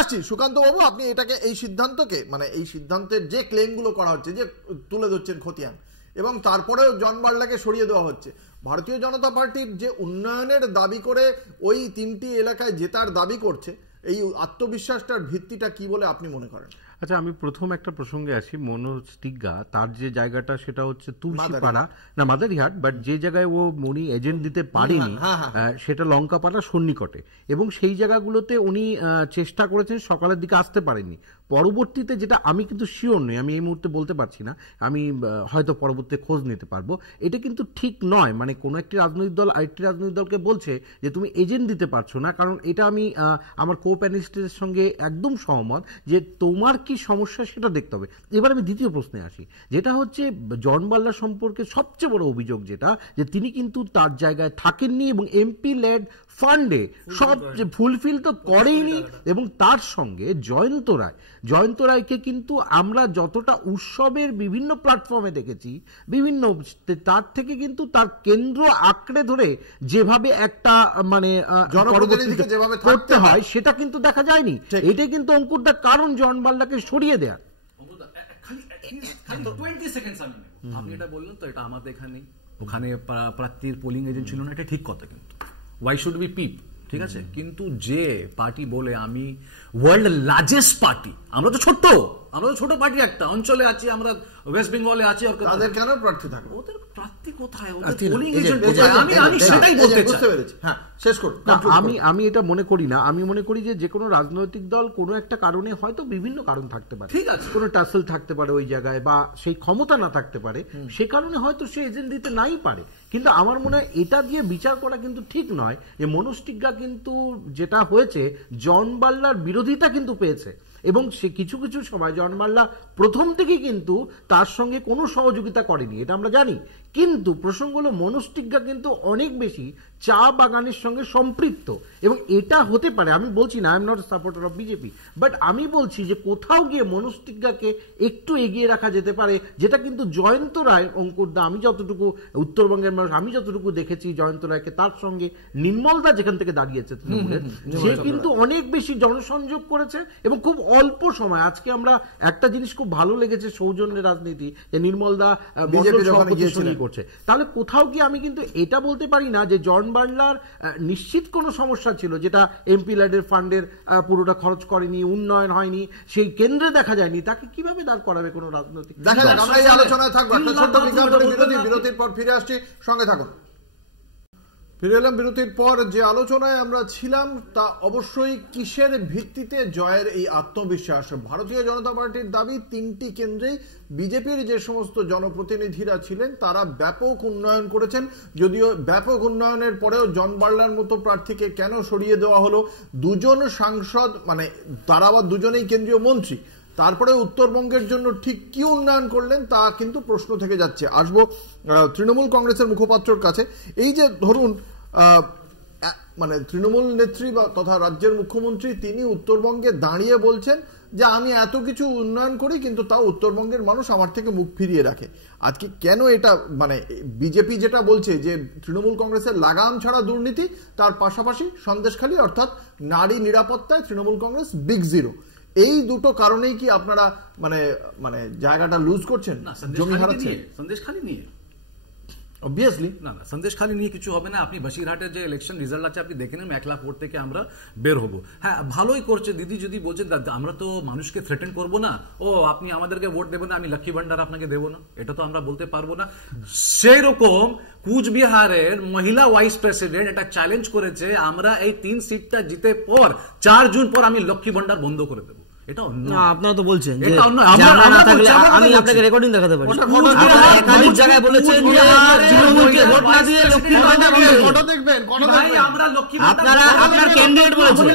আসছি। সুকান্ত বাবু, আপনি এটাকে এই সিদ্ধান্তকে মানে এই সিদ্ধান্তের যে ক্লেম গুলো করা হচ্ছে, যে তুলে ধরছেন খতিয়ান, এবং তারপরেও জন বার্লাকে সরিয়ে দেওয়া হচ্ছে, ভারতীয় জনতা পার্টির যে উন্নয়নের দাবি করে ওই 3টি এলাকায় জেতার দাবি করছে, এই আত্মবিশ্বাসটার ভিত্তিটা কি বলে আপনি মনে করেন? আচ্ছা, আমি প্রথম একটা প্রসঙ্গে আসি। মনোজ টিগ্গা তার যে জায়গাটা সেটা হচ্ছে তুলসীপাড়া না মাদারিহাট, বাট যে জায়গায় ও মনি এজেন্ট দিতে পারেনি সেটা লঙ্কাপাড়া সন্নিকটে, এবং সেই জায়গাগুলোতে উনি চেষ্টা করেছেন, সকালের দিকে আসতে পারেননি। পরবর্তীতে যেটা আমি কিন্তু শিওর নই, আমি এই মুহূর্তে বলতে পারছি না, আমি হয়তো পরবর্তীতে খোঁজ নিতে পারবো। এটা কিন্তু ঠিক নয়, মানে কোনো একটি রাজনৈতিক দল আরেকটি রাজনৈতিক দলকে বলছে যে তুমি এজেন্ট দিতে পারছো না, কারণ এটা আমি আমার কো প্যানেলিস্টের সঙ্গে একদম সহমত যে তোমার কি সমস্যা সেটা দেখতে হবে। এবার আমি দ্বিতীয় প্রশ্নে আসি, যেটা হচ্ছে জন বার্লা সম্পর্কে সবচেয়ে বড় অভিযোগ যেটা, যে তিনি কিন্তু তার জায়গায় থাকেননি এবং এমপি লেড ফান্ডে সব ফুলফিল তো করেইনি। এবং তার সঙ্গে জয়ন্ত রায়কে কিন্তু আমরা যতটা উৎসবের বিভিন্ন প্ল্যাটফর্মে দেখেছি, বিভিন্ন তার থেকে কিন্তু তার কেন্দ্র আঁকড়ে ধরে যেভাবে একটা মানে করতে হয় সেটা কিন্তু দেখা যায়নি। এটাই কিন্তু অঙ্কুরদার কারণ জন বার্লাকে সরিয়ে দেয়া। আপনি এটা বললেন তো, এটা আমাদের এখানে ওখানে প্রার্থীর পোলিং এজেন্ট ছিল না, এটা ঠিক কথা। কিন্তু ওয়াই শুড বি পিপ, ঠিক আছে, কিন্তু যে পার্টি বলে আমি ওয়ার্ল্ড লার্জেস্ট পার্টি, আমরা তো ছোট পার্টি, একটা অঞ্চলে আছি, আমরা ওয়েস্ট বেঙ্গলে আছি, তাদের কেন প্রার্থী থাকে? ওদের প্রার্থী কোথায়, ওদের পোলিং এজেন্ট কোথায়? আমি সেটাই বলতে চাই। হ্যাঁ, শেষ করুন। আমি এটা মনে করি না। আমি মনে করি যে কোনো রাজনৈতিক দল কোনো একটা কারণে, হয়তো বিভিন্ন কারণ থাকতে পারে, ঠিক আছে, কোনো টাসেল থাকতে পারে ওই জায়গায়, বা সেই ক্ষমতা না থাকতে পারে, সে কারণে হয়তো সে এজেন্ট দিতে নাই পারে। কিন্তু আমার মনে হয় এটা দিয়ে বিচার করা কিন্তু ঠিক নয়। যে মনোজ টিগ্গা কিন্তু যেটা হয়েছে, জন বার্লার বিরোধিতা কিন্তু পেয়েছে, এবং সে কিছু সময় জন বার্লা প্রথম থেকেই কিন্তু তার সঙ্গে কোনো সহযোগিতা করেনি, এটা আমরা জানি। কিন্তু প্রসঙ্গ হলো মনোজ টিগ্গা কিন্তু অনেক বেশি চা বাগানের সঙ্গে সম্পৃক্ত, এবং এটা হতে পারে, আমি বলছি না I am not supporter of BJP, but আমি বলছি যে কোথাও গিয়ে মনোজ টিগ্গাকে একটু এগিয়ে রাখা যেতে পারে, যেটা কিন্তু জয়ন্ত রায়, অঙ্কুরদা, আমি যতটুকু উত্তরবঙ্গের মানুষ, আমি যতটুকু দেখেছি জয়ন্ত রায়কে, তার সঙ্গে নির্মলদা যেখান থেকে দাঁড়িয়েছে তৃণমূলের, সে কিন্তু অনেক বেশি জনসংযোগ করেছে এবং খুব অল্প সময়। আজকে আমরা একটা জিনিস খুব ভালো লেগেছে সৌজন্যের রাজনীতি, যে নির্মলদা বিজেপি সভাপতি করছে। তাহলে কোথাও কি আমি কিন্তু এটা বলতে পারি না যে জন বার্লার নিশ্চিত কোনো সমস্যা ছিল যেটা এমপি ল্যাডের ফান্ডের পুরোটা খরচ করেনি, উন্নয়ন হয়নি, সেই কেন্দ্রে দেখা যায়নি, তাকে কিভাবে দাঁড় করাবে কোনো রাজনৈতিক? দেখা যাক, আমরা এই আলোচনায় থাকবো। একটা ছোট্ট বিজ্ঞাপনের বিরতির পর ফিরে আসছি, সঙ্গে থাকুন। ফিরে এলাম বিরতির পর। যে আলোচনায় আমরা ছিলাম তা অবশ্যই কিসের ভিত্তিতে জয়ের এই আত্মবিশ্বাস? ভারতীয় জনতা পার্টির দাবি 3টি কেন্দ্রেই বিজেপির যে সমস্ত জনপ্রতিনিধিরা ছিলেন তারা ব্যাপক উন্নয়ন করেছেন। যদিও ব্যাপক উন্নয়নের পরেও জন বার্লার মতো প্রার্থীকে কেন সরিয়ে দেওয়া হলো? 2জন সাংসদ, মানে তারা আবার 2জনেই কেন্দ্রীয় মন্ত্রী, তারপরে উত্তরবঙ্গের জন্য ঠিক কি উন্নয়ন করলেন তা কিন্তু প্রশ্ন থেকে যাচ্ছে। আসবো তৃণমূল কংগ্রেসের মুখপাত্রর কাছে। এই যে ধরুন মানে তৃণমূল নেত্রী বা তথা রাজ্যের মুখ্যমন্ত্রী তিনি উত্তরবঙ্গে দাঁড়িয়ে বলছেন যে আমি এত কিছু উন্নয়ন করি কিন্তু তাও উত্তরবঙ্গের মানুষ আমার থেকে মুখ ফিরিয়ে রাখে। আজকে কেন এটা, মানে বিজেপি যেটা বলছে যে তৃণমূল কংগ্রেসের লাগাম ছাড়া দুর্নীতি, তার পাশাপাশি সন্দেশখালী অর্থাৎ নারী নিরাপত্তায় তৃণমূল কংগ্রেস বিগ জিরো, এই দুটো কারণেই কি আপনারা মানে মানে জায়গাটা লুজ করছেন, জমি হারাচ্ছেন? সন্দেশখালী নিয়ে অবভিয়াসলি না, সন্দেশখালী নিয়ে কিছু হবে না। আপনি বসিরহাটের যে ইলেকশন রেজাল্ট আছে আপনি দেখে নিন, 1 লাখ ভোট থেকে আমরা বের হবো। হ্যাঁ, ভালোই করছে দিদি যদি বলছেন আমরা তো মানুষকে থ্রেটেন করবো না, ও আপনি আমাদেরকে ভোট দেবেন না, আমি লক্ষ্মী ভান্ডার আপনাকে দেবো না, এটা তো আমরা বলতে পারবো না। সেই রকম কুচবিহারের মহিলা ভাইস প্রেসিডেন্ট এটা চ্যালেঞ্জ করেছে আমরা এই 3 সিটটা জিতে পর 4 জুন পর আমি লক্ষ্মী ভান্ডার বন্ধ করে দেবো। এটা আপনারা তো বলছেন আমি আপনাকে রেকর্ডিং দেখাতে পারি। অনেক জায়গায় বলেছেন তৃণমূলকে ভোট না দিয়ে লক্ষ্মীর ভান্ডার বন্ধ করতে দেখবেন। আমরা লক্ষ্মী আপনারা আপনার ক্যান্ডিডেট বলেছেন,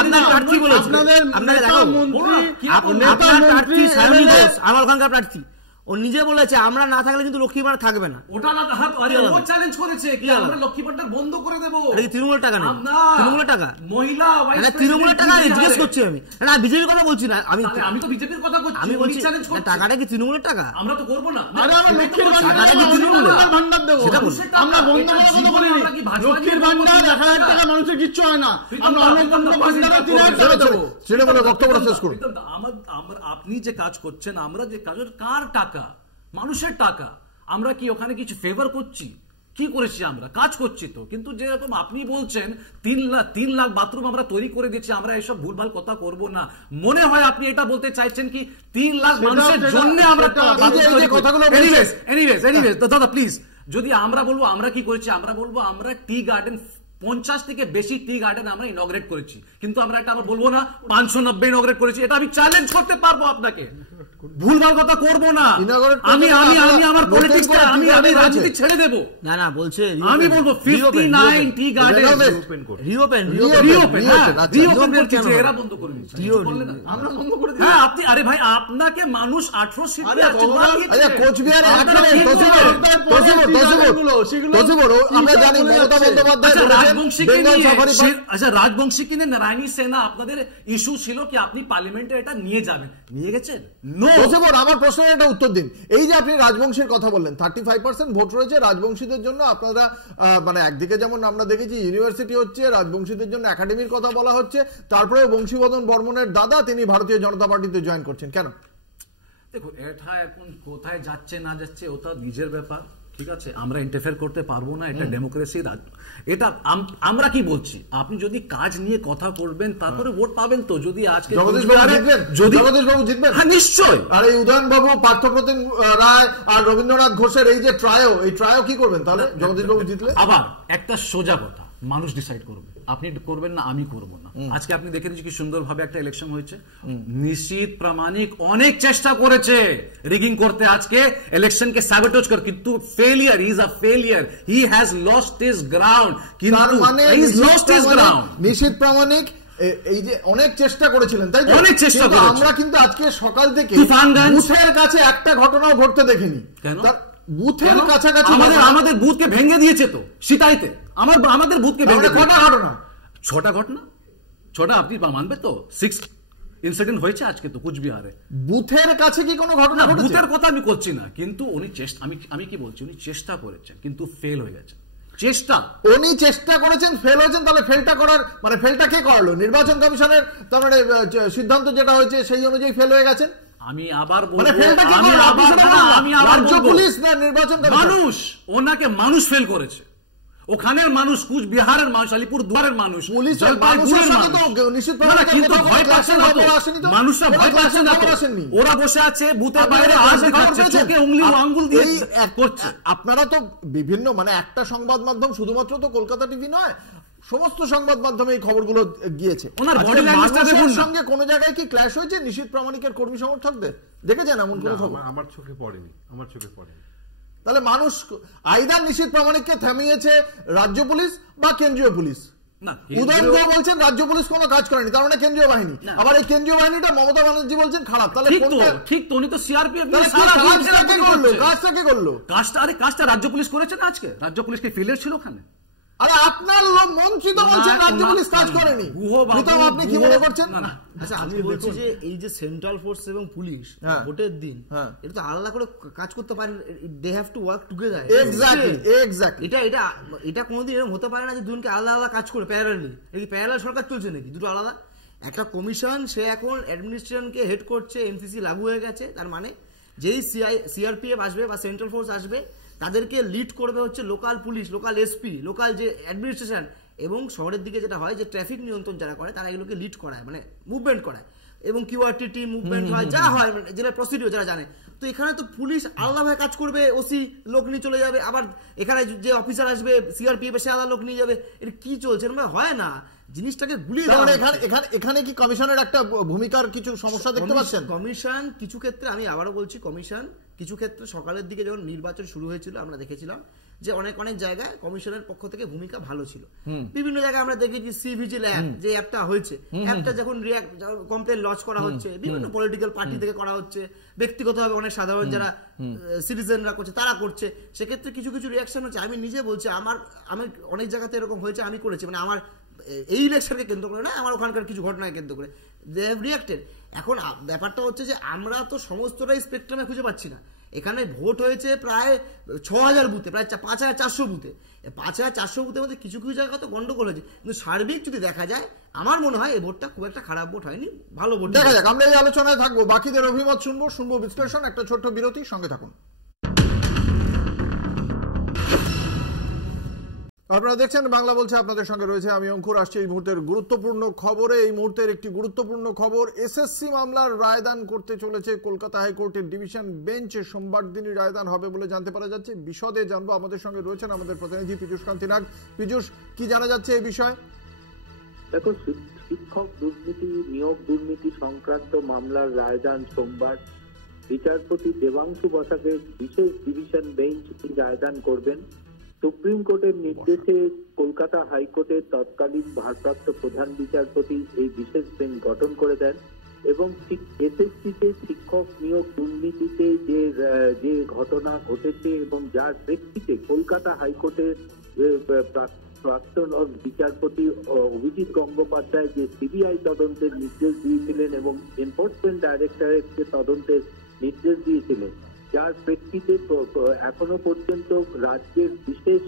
আপনার প্রার্থী বলেছেন, আপনারা দেখো আপনার প্রার্থী সায়নী ঘোষ আমার ওখানকার প্রার্থী, ও নিজে বলেছে আমরা না থাকলে কিন্তু লক্ষ্মী ভান্ডার থাকবে না। ওটা না, আরে ও চ্যালেঞ্জ করেছে কি আমরা লক্ষ্মী ভান্ডার বন্ধ করে দেব। এটা কি তৃণমূলের টাকা না? তৃণমূলের টাকা, মহিলা ভাইস প্রেসিডেন্ট তৃণমূলের টাকা জিজ্ঞেস করছি আমি, না বিজেপির কথা বলছি না, আমি তো বিজেপির কথা বলছি। আমি বলছি চ্যালেঞ্জ করছি টাকাটা কি তৃণমূলের টাকা? আমরা তো করব না। আরে আমরা লক্ষ্মীর টাকাটা কি তৃণমূলের ভান্ডার দেব, সেটা বলছি আমরা বন্ধ করে দেব বলিনি। লক্ষ্মীর ভান্ডার 1000 টাকা মানুষের কিচ্ছু হয় না, আমরা অনেক ভান্ডারে 3000 টাকা দেব। সেটা বলে বক্তব্য শেষ করুন। আমরা আপনি যে কাজ করছেন, আমরা যে কাজের কার টাকা? মানুষের টাকা। আমরা কি ওখানে কিছু ফেভার করছি? কি করেছি? আমরা কাজ করছি তো। কিন্তু যেরকম আপনি বলছেন 3 লাখ বাথরুম আমরা তৈরি করে দিচ্ছি, আমরা এসব ভুলভাল কথা করব না। মনে হয় আপনি এটা বলতে চাইছেন কি 3 লাখ মানুষের জন্য আমরা এনিওয়েজ দাদা প্লিজ, যদি আমরা বলবো আমরা কি করেছি, আমরা বলবো আমরা টি গার্ডেন 50 থেকে বেশি টি গার্ডেন আমরা ইনগ্রেট করেছি, কিন্তু আমরা এটা আমরা বলবো না 590 ইনগ্রেট করেছি। এটা আমি চ্যালেঞ্জ করতে পারবো আপনাকে, ভুলভাল কথা করবো না। আমি আমার পলিটিক্স আমি রাজনীতি ছেড়ে দেবো না, না বলছে আমি বলবো 59 টি গার্ডেন রিওপেন করছি, এরা বন্ধ করে দিচ্ছে, আমরা বন্ধ করে দিই। হ্যাঁ আপনি, আরে ভাই আপনাকে মানুষ 18 সিট দিয়ে আচ্ছা কোচবিহারে আমরা জানি মমতা বন্দ্যোপাধ্যায় রাজবংশীকে নিয়ে নারায়ণী সেনা আপনাদের ইস্যু ছিল কি আপনি পার্লামেন্টে এটা নিয়ে যাবেন, নিয়ে গেছেন? আমার প্রশ্নের একটা উত্তর দিন। এই যে আপনি রাজবংশীর কথা বললেন, 35% ভোট রয়েছে রাজবংশীদের জন্য। আপনারা মানে একদিকে যেমন আমরা দেখেছি ইউনিভার্সিটি হচ্ছে, রাজবংশীদের জন্য একাডেমির কথা বলা হচ্ছে, তারপরে বংশীবদন বর্মনের দাদা তিনি ভারতীয় জনতা পার্টিতে জয়েন করছেন, কেন? দেখুন এটা এখন কোথায় যাচ্ছে না যাচ্ছে ওটা নিজের ব্যাপার, ঠিক আছে, আমরা ইন্টারফেয়ার করতে পারবো না, এটা ডেমোক্রেসি। এটা আমরা কি বলছি, আপনি যদি কাজ নিয়ে কথা করবেন তারপরে ভোট পাবেন। তো যদি আজকে জগদীশবাবু জিতবেন, হ্যাঁ নিশ্চয়। আর এই উদয়নবাবু, পার্থপ্রতিম রায় আর রবীন্দ্রনাথ ঘোষের এই যে ট্রায়ও কি করবেন তাহলে জগদীশবাবু জিতলে? আবার একটা সোজা কথা, মানুষ ডিসাইড করবে, আপনি করবেন না, আমি করব না। আজকে আপনি দেখে নিচ্ছি কি সুন্দরভাবে একটা ইলেকশন হয়েছে। নিশ্চিত প্রামাণিক অনেক চেষ্টা করেছে রিগিং করতে, আজকে ইলেকশনকে স্যাবোটেজ করে, কিন্তু failure, he is a failure, he has lost his ground. কিন্তু he is lost his ground. Nisith Pramanik এই যে অনেক চেষ্টা করেছিলেন, তাই তো? অনেক চেষ্টা করেছেন। আমরা কিন্তু আজকে সকাল থেকে বুথের কাছে একটা ঘটনাও ঘটতে দেখিনি। কেন? বুথের কাছাকাছি আমাদের বুথকে ভেঙে দিয়েছে তো সিতাইতে, আমাদের বুথকে ভেঙে। কটা ঘটনা? 6টা ঘটনা। 6টা আপনি মানবে তো? 6 ইনসিডেন্ট হয়েছে আজকে তো কুচবিহারে। বুথের কাছে কি কোনো ঘটনা ঘটেছে? বুথের কথা আমি করছি না, কিন্তু উনি চেষ্টা, আমি কি বলছি, উনি চেষ্টা করেছেন কিন্তু ফেল হয়ে গেছে। উনি চেষ্টা করেছেন, ফেল হয়েছেন, তাহলে ফেলটা করার মানে ফেলটা কে করালো? নির্বাচন কমিশনের তার মানে সিদ্ধান্ত যেটা হয়েছে সেই অনুযায়ী ফেল হয়ে গেছেন। আমি আবার মানে বলবো, failটা কি আমি করলো? আবার আপনি না, আমি আবার রাজ্য বলবো, পুলিশ না নির্বাচন কমিশন? মানুষ, ওনাকে মানুষ ফেল করেছে। ওখানের মানুষ, কুচবিহারের মানুষ, আলিপুর দুয়ারের মানুষ, পুলিশের জলপাইগুড়ির মানুষের সাথে মানুষ। তো নিশ্চিত না, না, প্রামাণিকের কিন্তু কোথাও ভয় কোনো পাচ্ছেন না ক্লাসের তো। খবর আসেনি তো? মানুষরা কোনো ভয় পাচ্ছেন না ক্লাসের তো। খবর আসেনি। ওরা বসে আছে বুথের আপনারা বাইরে ক্লাসের আজ খবর দেখাচ্ছে, পেয়েছেন? চোখে উঙ্গলি ও আঙ্গুল দিয়ে এই করছে। আপনারা তো বিভিন্ন মানে একটা সংবাদ মাধ্যম শুধুমাত্র তো কলকাতা টিভি নয়, সমস্ত সংবাদ মাধ্যমে এই খবরগুলো গিয়েছে। ওনার আজকে body language-টা মানুষের দেখুন না। সঙ্গে কোন জায়গায় কি ক্ল্যাশ হয়েছে নিশ্চিত প্রামাণিকের কর্মী সমর্থকদের? দেখেছেন এমন কোন খবর? আমার চোখে পড়েনি, আমার চোখে পড়েনি। তাহলে মানুষ আইদার নিশ্চিত প্রামাণিককে থামিয়েছে রাজ্য পুলিশ বা কেন্দ্রীয় পুলিশ। না, উদয়ন গুহ বলছেন রাজ্য পুলিশ কোনো কাজ করেনি, তার মানে কেন্দ্রীয় বাহিনী। আবার এই কেন্দ্রীয় বাহিনীটা মমতা ব্যানার্জি বলছেন খারাপ। তাহলে ঠিক তো, কোনটা? ঠিক তো, উনি তো সিআরপিএফ তাহলে কাজটা কে করলো? কাজটা কে করলো? কাজটা রাজ্য পুলিশ করেছে না আজকে? রাজ্য পুলিশ কি ফেলিয়ার ছিল ওখানে? আরে আপনার মন্ত্রী তো বলছেন রাজ্য পুলিশ কাজ করেনি। প্রীতম, আপনি কি মনে করছেন? আচ্ছা, আমি বলছি যে এই যে সেন্ট্রাল ফোর্স এবং পুলিশ ভোটের দিন এটা তো আলাদা করে কাজ করতে পারে, they have to work together. Exactly এটা কোনোদিন এরকম হতে পারে না যে দুজনকে আলাদা আলাদা কাজ করে প্যারালালি। এই প্যারালাল সরকার চলছে নাকি? দুটো আলাদা। একটা কমিশন, সে এখন অ্যাডমিনিস্ট্রেশনকে হেড করছে, এমসিসি লাগু হয়ে গেছে, তার মানে যেই সিআরপিএফ আসবে বা সেন্ট্রাল ফোর্স আসবে তাদেরকে লিড করবে হচ্ছে local police, local SP, local যে অ্যাডমিনিস্ট্রেশন। এবং শহরের দিকে যেটা হয় যে ট্রাফিক নিয়ন্ত্রণ যারা করে তারা এগুলোকে লিড করায়, মানে মুভমেন্ট করায়, এবং কিউআরটি টিম মুভমেন্ট হয়, যা হয় যেটা প্রসিডিওর যারা জানে। তো এখানে তো পুলিশ আলাদাভাবে কাজ করবে, ওসি লোক নিয়ে চলে যাবে, আবার এখানে যে অফিসার আসবে সিআরপিএফ সে আলাদা লোক নিয়ে যাবে। এটা কি চলছে? হয় না, জিনিসটাকে গুলিয়ে দেওয়া। এখানে কি কমিশনের একটা ভূমিকার কিছু সমস্যা দেখতে পাচ্ছেন? কমিশন কিছু ক্ষেত্রে, আমি আবারও বলছি, কমিশন কিছু ক্ষেত্রে সকালের দিকে যখন নির্বাচন শুরু হয়েছিল আমরা দেখেছিলাম যে অনেক জায়গায় কমিশনের পক্ষ থেকে ভূমিকা ভালো ছিল। বিভিন্ন জায়গায় আমরা দেখেছি সিভিজিল অ্যাপ যে অ্যাপটা হয়েছে, অ্যাপটা যখন কমপ্লেন লঞ্চ করা হচ্ছে, বিভিন্ন পলিটিক্যাল পার্টি থেকে করা হচ্ছে, ব্যক্তিগতভাবে অনেক সাধারণ যারা সিটিজেনরা করছে তারা করছে, সেক্ষেত্রে কিছু কিছু রিয়াকশন হচ্ছে। আমি নিজে বলছি, আমি অনেক জায়গাতে এরকম হয়েছে, আমি করেছি, মানে আমার এই ইলেকশনকে কেন্দ্র করে না, আমার ওখানকার কিছু ঘটনাকে কেন্দ্র করে দে হ্যাভ রিয়াক্টেড। এখন ব্যাপারটা হচ্ছে যে আমরা তো সমস্তটাই স্পেকট্রামে খুঁজে পাচ্ছি না। এখানে ভোট হয়েছে প্রায় ৬,০০০ বুথে, প্রায় ৫,৪০০ বুথে। ৫,৪০০ বুথের মধ্যে কিছু কিছু জায়গা তো গন্ডগোল হয়েছে, কিন্তু সার্বিক যদি দেখা যায় আমার মনে হয় এই ভোটটা খুব একটা খারাপ ভোট হয়নি, ভালো ভোট। দেখা যাক, আমরা এই আলোচনায় থাকবো, বাকিদের অভিমত শুনবো বিশ্লেষণ। একটা ছোট্ট বিরতি, সঙ্গে থাকুন। আপনারা দেখছেন বাংলা বলছে, আপনাদের সঙ্গে রয়েছে আমি অঙ্কুর। আসছে এই মুহূর্তের গুরুত্বপূর্ণ খবরে। এই মুহূর্তের একটি গুরুত্বপূর্ণ খবর, এসএসসি মামলার রায়দান করতে চলেছে কলকাতা হাইকোর্টের ডিভিশন বেঞ্চ। সোমবার দিনই রায়দান হবে বলে জানতে পারা যাচ্ছে। বিশদে জানবো, আমাদের সঙ্গে রয়েছেন আমাদের প্রতিনিধি পীযূষ কান্তি নাগ। পীযূষ, কি জানা যাচ্ছে এই বিষয়ে? দেখো, শিক্ষক দুর্নীতি, নিয়োগ দুর্নীতি সংক্রান্ত মামলার রায়দান সোমবার। বিচারপতি দেবাংশু বসাকের বিশেষ ডিভিশন বেঞ্চ রায়দান করবেন। সুপ্রিম কোর্টের নির্দেশে কলকাতা হাইকোর্টের তৎকালীন ভারপ্রাপ্ত প্রধান বিচারপতি এই বিশেষ বেঞ্চ গঠন করে দেন এবং এসএসসিতে শিক্ষক নিয়োগ দুর্নীতিতে যে ঘটনা ঘটেছে এবং যার প্রেক্ষিতে কলকাতা হাইকোর্টের প্রাক্তন বিচারপতি অভিজিৎ গঙ্গোপাধ্যায় যে সিবিআই তদন্তের নির্দেশ দিয়েছিলেন এবং এনফোর্সমেন্ট ডাইরেক্টরেটকে তদন্তের নির্দেশ দিয়েছিলেন, যার প্রেক্ষিতে এখনো পর্যন্ত রাজ্যের বিশেষ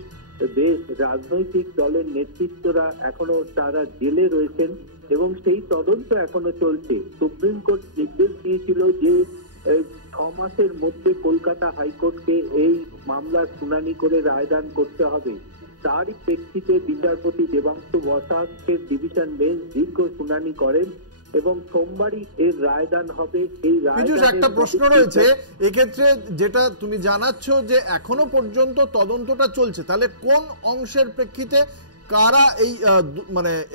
বেশ রাজনৈতিক দলের নেতৃত্বরা এখনো তারা জেলে রয়েছেন এবং সেই তদন্ত এখনো চলছে। সুপ্রিম কোর্ট নির্দেশ দিয়েছিল যে 6 মাসের মধ্যে কলকাতা হাইকোর্টকে এই মামলার শুনানি করে রায়দান করতে হবে। তারই প্রেক্ষিতে বিচারপতি দেবাংশু বসাকের ডিভিশন বেঞ্চ দীর্ঘ শুনানি করেন এবং সোমবারই এর রায়দান হবে। এই একটা প্রশ্ন রয়েছে এক্ষেত্রে, যেটা তুমি জানাচ্ছ যে এখনো পর্যন্ত তদন্তটা চলছে, তাহলে কোন অংশের প্রেক্ষিতে কারা এই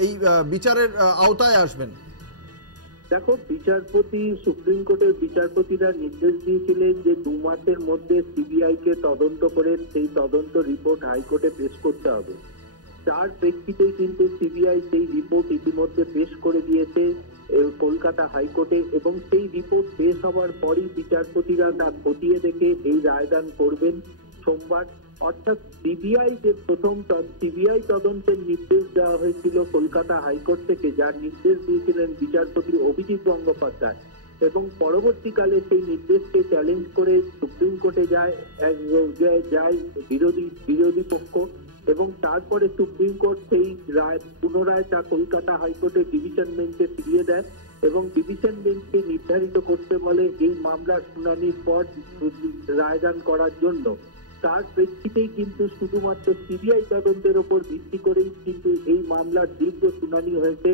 এই বিচারের আওতায় আসবেন? দেখো, সুপ্রিম কোর্টের বিচারপতিরা নির্দেশ দিয়েছিলেন যে 2 মাসের মধ্যে সিবিআই কে তদন্ত করে সেই তদন্ত রিপোর্ট হাইকোর্টে পেশ করতে হবে। তার প্রেক্ষিতে কিন্তু সিবিআই সেই রিপোর্ট ইতিমধ্যে পেশ করে দিয়েছে কলকাতা হাইকোর্টে এবং সেই রিপোর্ট পেশ হওয়ার পরই বিচারপতিরা তা খতিয়ে দেখে এই রায়দান করবেন সোমবার। অর্থাৎ সিবিআই তদন্তের নির্দেশ দেওয়া হয়েছিল কলকাতা হাইকোর্ট থেকে, যার নির্দেশ দিয়েছিলেন বিচারপতি অভিজিৎ গঙ্গোপাধ্যায়, এবং পরবর্তীকালে সেই নির্দেশকে চ্যালেঞ্জ করে সুপ্রিম কোর্টে যায় বিরোধী পক্ষ এবং তারপরে সুপ্রিম কোর্ট সেই রায় পুনরায় তা কলকাতা হাইকোর্টের ডিভিশন বেঞ্চে ফিরিয়ে দেয় এবং ডিভিশন বেঞ্চকে নির্ধারিত করতে বলে এই মামলার শুনানির পর রায়দান করার জন্য। তার প্রেক্ষিতেই কিন্তু শুধুমাত্র সিবিআই তদন্তের ওপর ভিত্তি করেই কিন্তু এই মামলার দীর্ঘ শুনানি হয়েছে।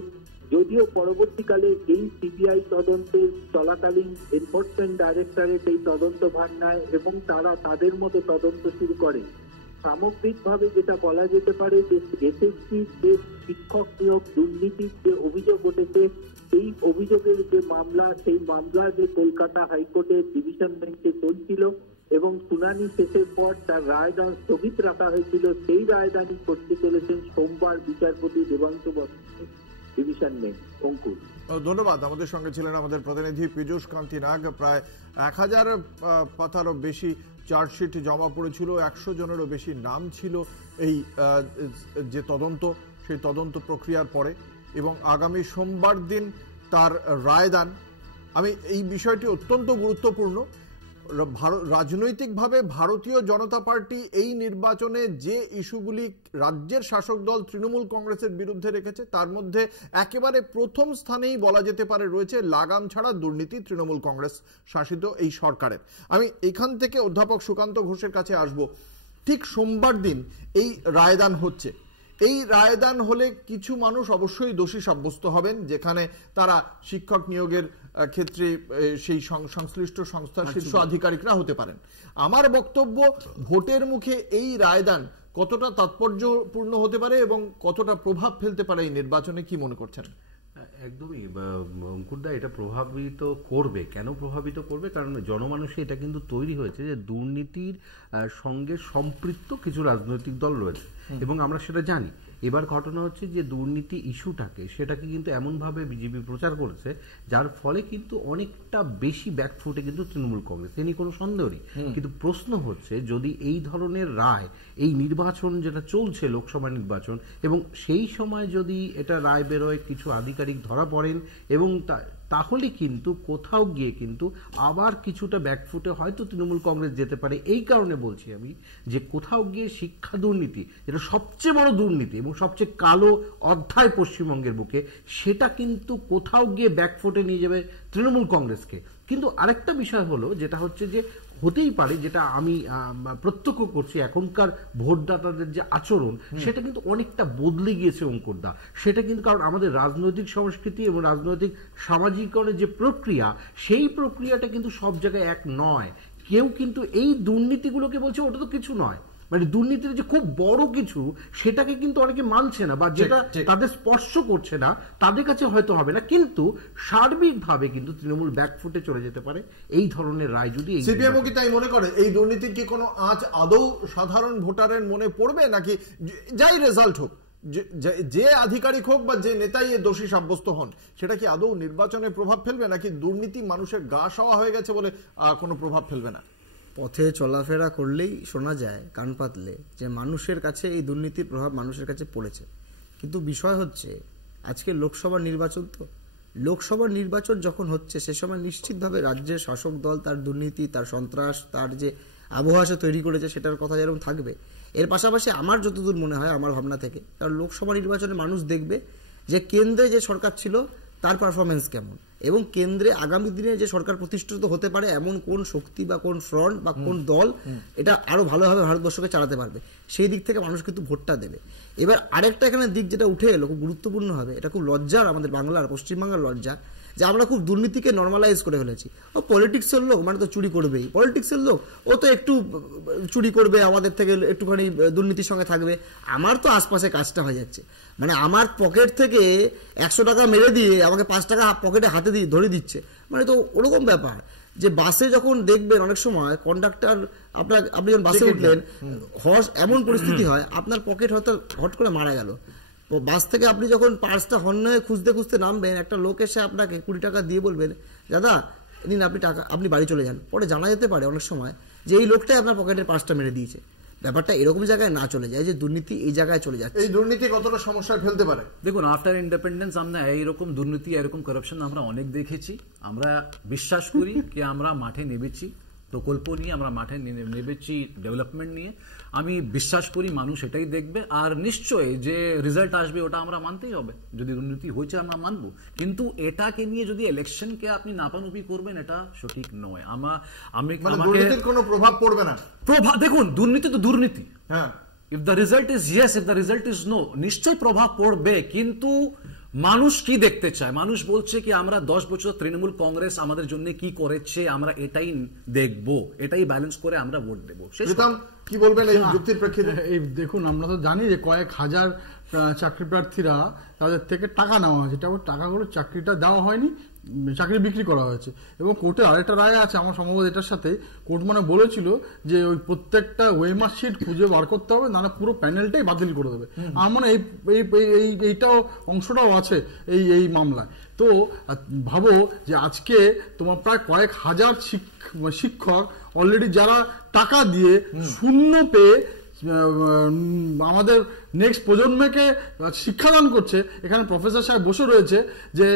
যদিও পরবর্তীকালে এই সিবিআই তদন্তের চলাকালীন এনফোর্সমেন্ট ডাইরেক্টরেট এই তদন্ত ভার নেয় এবং তারা তাদের মতো তদন্ত শুরু করে। সামগ্রিকভাবে যেটা বলা যেতে পারে যে এসএসসির যে শিক্ষক নিয়োগ দুর্নীতির যে অভিযোগ উঠেছে, সেই অভিযোগের যে মামলা, সেই মামলা যে কলকাতা হাইকোর্টের ডিভিশন বেঞ্চে চলছিল এবং শুনানি শেষের পর তার রায়দান স্থগিত রাখা হয়েছিল, সেই রায়দানই করতে চলেছেন সোমবার বিচারপতি দেবাংশু বসু ডিভিশন বেঞ্চ। অঙ্কুর, ধন্যবাদ। আমাদের সঙ্গে ছিলেন আমাদের প্রতিনিধি পীযূষ কান্তি নাগ। প্রায় 1000 পাতারও বেশি চার্জশিট জমা পড়েছিল, 100 জনেরও বেশি নাম ছিল এই যে তদন্ত, সেই তদন্ত প্রক্রিয়ার পরে, এবং আগামী সোমবার দিন তার রায়দান। আমি এই বিষয়টি অত্যন্ত গুরুত্বপূর্ণ। রাজনৈতিকভাবে ভারতীয় জনতা পার্টি এই নির্বাচনে যে ইস্যুগুলি রাজ্যের শাসক দল তৃণমূল কংগ্রেসের বিরুদ্ধে রেখেছে, তার মধ্যে একেবারে প্রথম স্থানেই বলা যেতে পারে রয়েছে লাগাম ছাড়া দুর্নীতি তৃণমূল কংগ্রেস শাসিত এই সরকারের। আমি এখান থেকে অধ্যাপক সুকান্ত ঘোষের কাছে আসব। ঠিক সোমবার দিন এই রায়দান হচ্ছে। এই রায়দান হলে কিছু মানুষ অবশ্যই দোষী সাব্যস্ত হবেন, যেখানে তারা শিক্ষক নিয়োগের ক্ষেত্রে সেই সংশ্লিষ্ট সংস্থার শীর্ষ আধিকারিকরা হতে পারেন। আমার বক্তব্য, ভোটের মুখে এই রায়দান কতটা তাৎপর্যপূর্ণ হতে পারে এবং কতটা প্রভাব ফেলতে পারে এই নির্বাচনে, কি মনে করছেন? একদমই অঙ্কুরদা, এটা প্রভাবিত করবে। কেন প্রভাবিত করবে? কারণ জনমানুষে এটা কিন্তু তৈরি হয়েছে যে দুর্নীতির সঙ্গে সম্পৃক্ত কিছু রাজনৈতিক দল রয়েছে এবং আমরা সেটা জানি। এবার ঘটনা হচ্ছে যে দুর্নীতি ইস্যুটাকে সেটাকে কিন্তু এমনভাবে বিজেপি প্রচার করেছে যার ফলে কিন্তু অনেকটা বেশি ব্যাকফুটে কিন্তু তৃণমূল কংগ্রেস, এ নিয়ে কোনো সন্দেহ নেই। কিন্তু প্রশ্ন হচ্ছে, যদি এই ধরনের রায়, এই নির্বাচন যেটা চলছে লোকসভা নির্বাচন, এবং সেই সময় যদি এটা রায় বেরোয়, কিছু আধিকারিক ধরা পড়েন, এবং তাহলে কিন্তু কোথাও গিয়ে কিন্তু আবার কিছুটা ব্যাকফুটে হয়তো তৃণমূল কংগ্রেস যেতে পারে। এই কারণে বলছি আমি যে কোথাও গিয়ে শিক্ষা দুর্নীতি, যেটা সবচেয়ে বড় দুর্নীতি এবং সবচেয়ে কালো অধ্যায় পশ্চিমবঙ্গের বুকে, সেটা কিন্তু কোথাও গিয়ে ব্যাকফুটে নিয়ে যাবে তৃণমূল কংগ্রেসকে। কিন্তু আরেকটা বিষয় হলো, যেটা হচ্ছে যে হতেই পারে, যেটা আমি প্রত্যক্ষ করছি, এখনকার ভোটদাতাদের যে আচরণ, সেটা কিন্তু অনেকটা বদলে গিয়েছে অঙ্কুরদা। সেটা কিন্তু কারণ আমাদের রাজনৈতিক সংস্কৃতি এবং রাজনৈতিক সামাজিকরণের যে প্রক্রিয়া, সেই প্রক্রিয়াটা কিন্তু সব জায়গায় এক নয়। কেউ কিন্তু এই দুর্নীতিগুলোকে বলছে ওটা তো কিছু নয়, মানে দুর্নীতির যে খুব বড় কিছু, সেটাকে কিন্তু অনেকে মানছে না, বা যেটা তাদের স্পর্শ করছে না তাদের কাছে হয়তো হবে না। কিন্তু সার্বিকভাবে কিন্তু তৃণমূল ব্যাকফুটে চলে যেতে পারে এই ধরনের রায় যদি। সিপিএমও কি তাই মনে করে? এই দুর্নীতির কি কোনো আঁচ আদৌ সাধারণ ভোটারের মনে পড়বে, নাকি যাই রেজাল্ট হোক, যে আধিকারিক হোক বা যে নেতাই দোষী সাব্যস্ত হন, সেটা কি আদৌ নির্বাচনে প্রভাব ফেলবে, নাকি দুর্নীতি মানুষের গা সওয়া হয়ে গেছে বলে কোনো প্রভাব ফেলবে না? পথে চলাফেরা করলেই শোনা যায়, কান পাতলে, যে মানুষের কাছে এই দুর্নীতির প্রভাব মানুষের কাছে পড়েছে। কিন্তু বিষয় হচ্ছে, আজকে লোকসভা নির্বাচন, তো লোকসভা নির্বাচন যখন হচ্ছে, সে সময় নিশ্চিতভাবে রাজ্যের শাসক দল তার দুর্নীতি, তার সন্ত্রাস, তার যে আবহাওয়া সে তৈরি করেছে, সেটার কথা যেরকম থাকবে। এর পাশাপাশি আমার যতদূর মনে হয়, আমার ভাবনা থেকে, কারণ লোকসভা নির্বাচনে মানুষ দেখবে যে কেন্দ্রে যে সরকার ছিল তার পারফরমেন্স কেমন, এবং কেন্দ্রে আগামী দিনে যে সরকার প্রতিষ্ঠিত হতে পারে এমন কোন শক্তি বা কোন ফ্রন্ট বা কোন দল এটা আরো ভালোভাবে ভারতবর্ষকে চালাতে পারবে, সেই দিক থেকে মানুষ কিন্তু ভোটটা দেবে। এবার আরেকটা এখানে দিক যেটা উঠে এলো, খুব গুরুত্বপূর্ণ হবে, এটা খুব লজ্জার, আমাদের বাংলার, পশ্চিমবাংলার লজ্জা, যে আমরা খুব দুর্নীতিকে নর্মালাইজ করে ফেলেছি। ও পলিটিক্সের লোক, মানে তো চুরি করবেই, পলিটিক্সের লোক, ও তো একটু চুরি করবে, আমাদের থেকে একটুখানি দুর্নীতির সঙ্গে থাকবে, আমার তো আশপাশে কাজটা হয়ে যাচ্ছে। মানে আমার পকেট থেকে 100 টাকা মেরে দিয়ে আমাকে 5 টাকা পকেটে হাতে দিয়ে ধরে দিচ্ছে, মানে তো ওরকম ব্যাপার। যে বাসে যখন দেখবেন অনেক সময় কন্ডাক্টর, আপনি যখন বাসে উঠলেন, এমন পরিস্থিতি হয় আপনার পকেট হয়তো হট করে মারা গেল, বাস থেকে আপনি যখন পার্সটা হন্য হয়ে খুঁজতে খুঁজতে নামবেন, একটা লোক এসে আপনাকে 20 টাকা দিয়ে বলবেন, দাদা নিন আপনি টাকা, আপনি বাড়ি চলে যান। পরে জানা যেতে পারে অনেক সময় যে এই লোকটাই আপনার পকেটের পার্সটা মেরে দিয়েছে। ব্যাপারটা এরকম জায়গায় না চলে যায়, যে দুর্নীতি এই জায়গায় চলে যাচ্ছে। এই দুর্নীতি কতটা সমস্যায় ফেলতে পারে? দেখুন, আফটার ইন্ডিপেন্ডেন্স আমরা এইরকম দুর্নীতি, এরকম করাপশন আমরা অনেক দেখেছি। আমরা বিশ্বাস করি কি আমরা মাঠে নেমেছি, প্রকল্প নিয়ে আমরা মাঠে নেমেছি, ডেভেলপমেন্ট নিয়ে। আমি বিশ্বাস করি মানুষ এটাই দেখবে, আর নিশ্চয়ই যে রেজাল্ট আসবে ওটা আমরা মানতেই হবে। যদি দুর্নীতি হয়েছে আমরা মানবো, কিন্তু এটাকে নিয়ে যদি ইলেকশনকে আপনি নাপানুপি করবেন এটা সঠিক নয়। আমি দুর্নীতির কোনো প্রভাব পড়বে না। দেখুন, দুর্নীতি তো দুর্নীতি, হ্যাঁ, if the result is yes, if the result is no, নিশ্চয় প্রভাব পড়বে। কিন্তু মানুষ কি দেখতে চায়? মানুষ বলছে কি আমরা 10 বছর তৃণমূল কংগ্রেস আমাদের জন্য কি করেছে আমরা এটাই দেখব, এটাই ব্যালেন্স করে আমরা ভোট দেবো। কি বলবেন এই যুক্তির প্রেক্ষিতে? এই দেখুন, আমরা তো জানি যে কয়েক হাজার চাকরি প্রার্থীরা তাদের থেকে টাকা নেওয়া হয়েছে, টাকাগুলো চাকরিটা দেওয়া হয়নি, চাকরি বিক্রি করা হয়েছে। এবং কোর্টে আরেকটা রায় আছে আমার সম্ভবত এটার সাথে, কোর্ট মানে বলেছিল যে ওই প্রত্যেকটা ওয়েমার শিট খুঁজে বার করতে হবে, নাহলে পুরো প্যানেলটাই বাতিল করে দেবে। আমার মানে এইটাও অংশটাও আছে এই মামলায়। তো ভাবো যে আজকে তোমার প্রায় কয়েক হাজার শিক্ষক অলরেডি যারা টাকা দিয়ে শূন্য পেয়ে আমাদের নেক্সট প্রজন্মকে শিক্ষাদান করছে, এখানে প্রফেসর সাহেব বসে রয়েছে, যে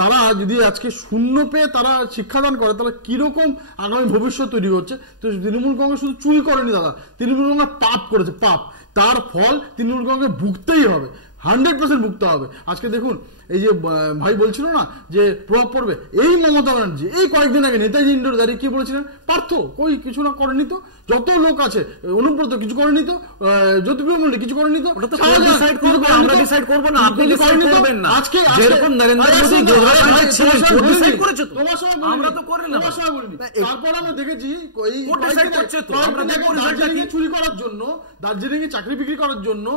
তারা যদি আজকে শূন্য পেয়ে তারা শিক্ষাদান করে তাহলে কিরকম আগামী ভবিষ্যৎ তৈরি হচ্ছে। তো তৃণমূল কংগ্রেস শুধু চুরি করেনি দাদা, তৃণমূল কংগ্রেস পাপ করেছে, পাপ, তার ফল তৃণমূল কংগ্রেস ভুগতেই হবে, 100% ভুগতে হবে। আজকে দেখুন, এই যে ভাই বলছিল না যে প্রভাব পড়বে, এই মমতা ব্যানার্জি এই কয়েকদিন আগে নেতাজি ইন্ডোরে দাঁড়িয়ে কি বলেছিলেন, পার্থ কই কিছু না করেনি তো, যত লোক আছে, অনুব্রত কিছু করেনি তো, জ্যোতিপ্রিয় মল্লিক কিছু করেনি তো, আমরা ডিসাইড করব না, আপনি ডিসাইড করবেন না। আজকে যেরকম নরেন্দ্র মোদি গুজরাটে ছিলেন কোর্ট ডিসাইড করেছে তো, আমরা তো করলাম, তোমার সময় বলিনি। তারপর আমরা দেখেছি এই কোর্ট ডিসাইড করছে তো, আমরা দেখব রেজাল্টটাকে চুরি করার জন্য, দার্জিলিং এ চাকরি বিক্রি করার জন্য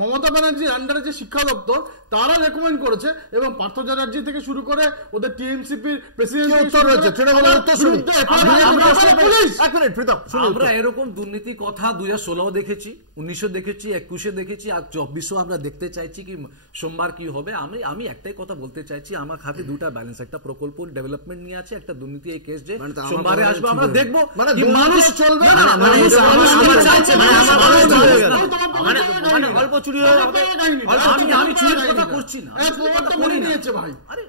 মমতা ব্যানার্জির আন্ডারে যে শিক্ষা দপ্তর তারা রেকমেন্ড করেছে, এবং পার্থ চ্যাটার্জি থেকে শুরু করে ওদের টিএমসিপির প্রেসিডেন্ট আমরা এরকম দুর্নীতি কথা 2016 দেখেছি, 19 দেখেছি, 21 দেখেছি, আর 24 আমরা দেখতে চাইছি কি সোমবার কি হবে। আমি একটাই কথা বলতে চাইছি, আমার হাতে দুটা ব্যালেন্স, একটা প্রকল্প ডেভেলপমেন্ট নিয়ে আছে, একটা দুর্নীতি এই কেস যে সোমবারে আসবে আমরা দেখবো মানুষ চলবে না, অল্প চুরি হয়ে আমি চুরির কথা করছি না,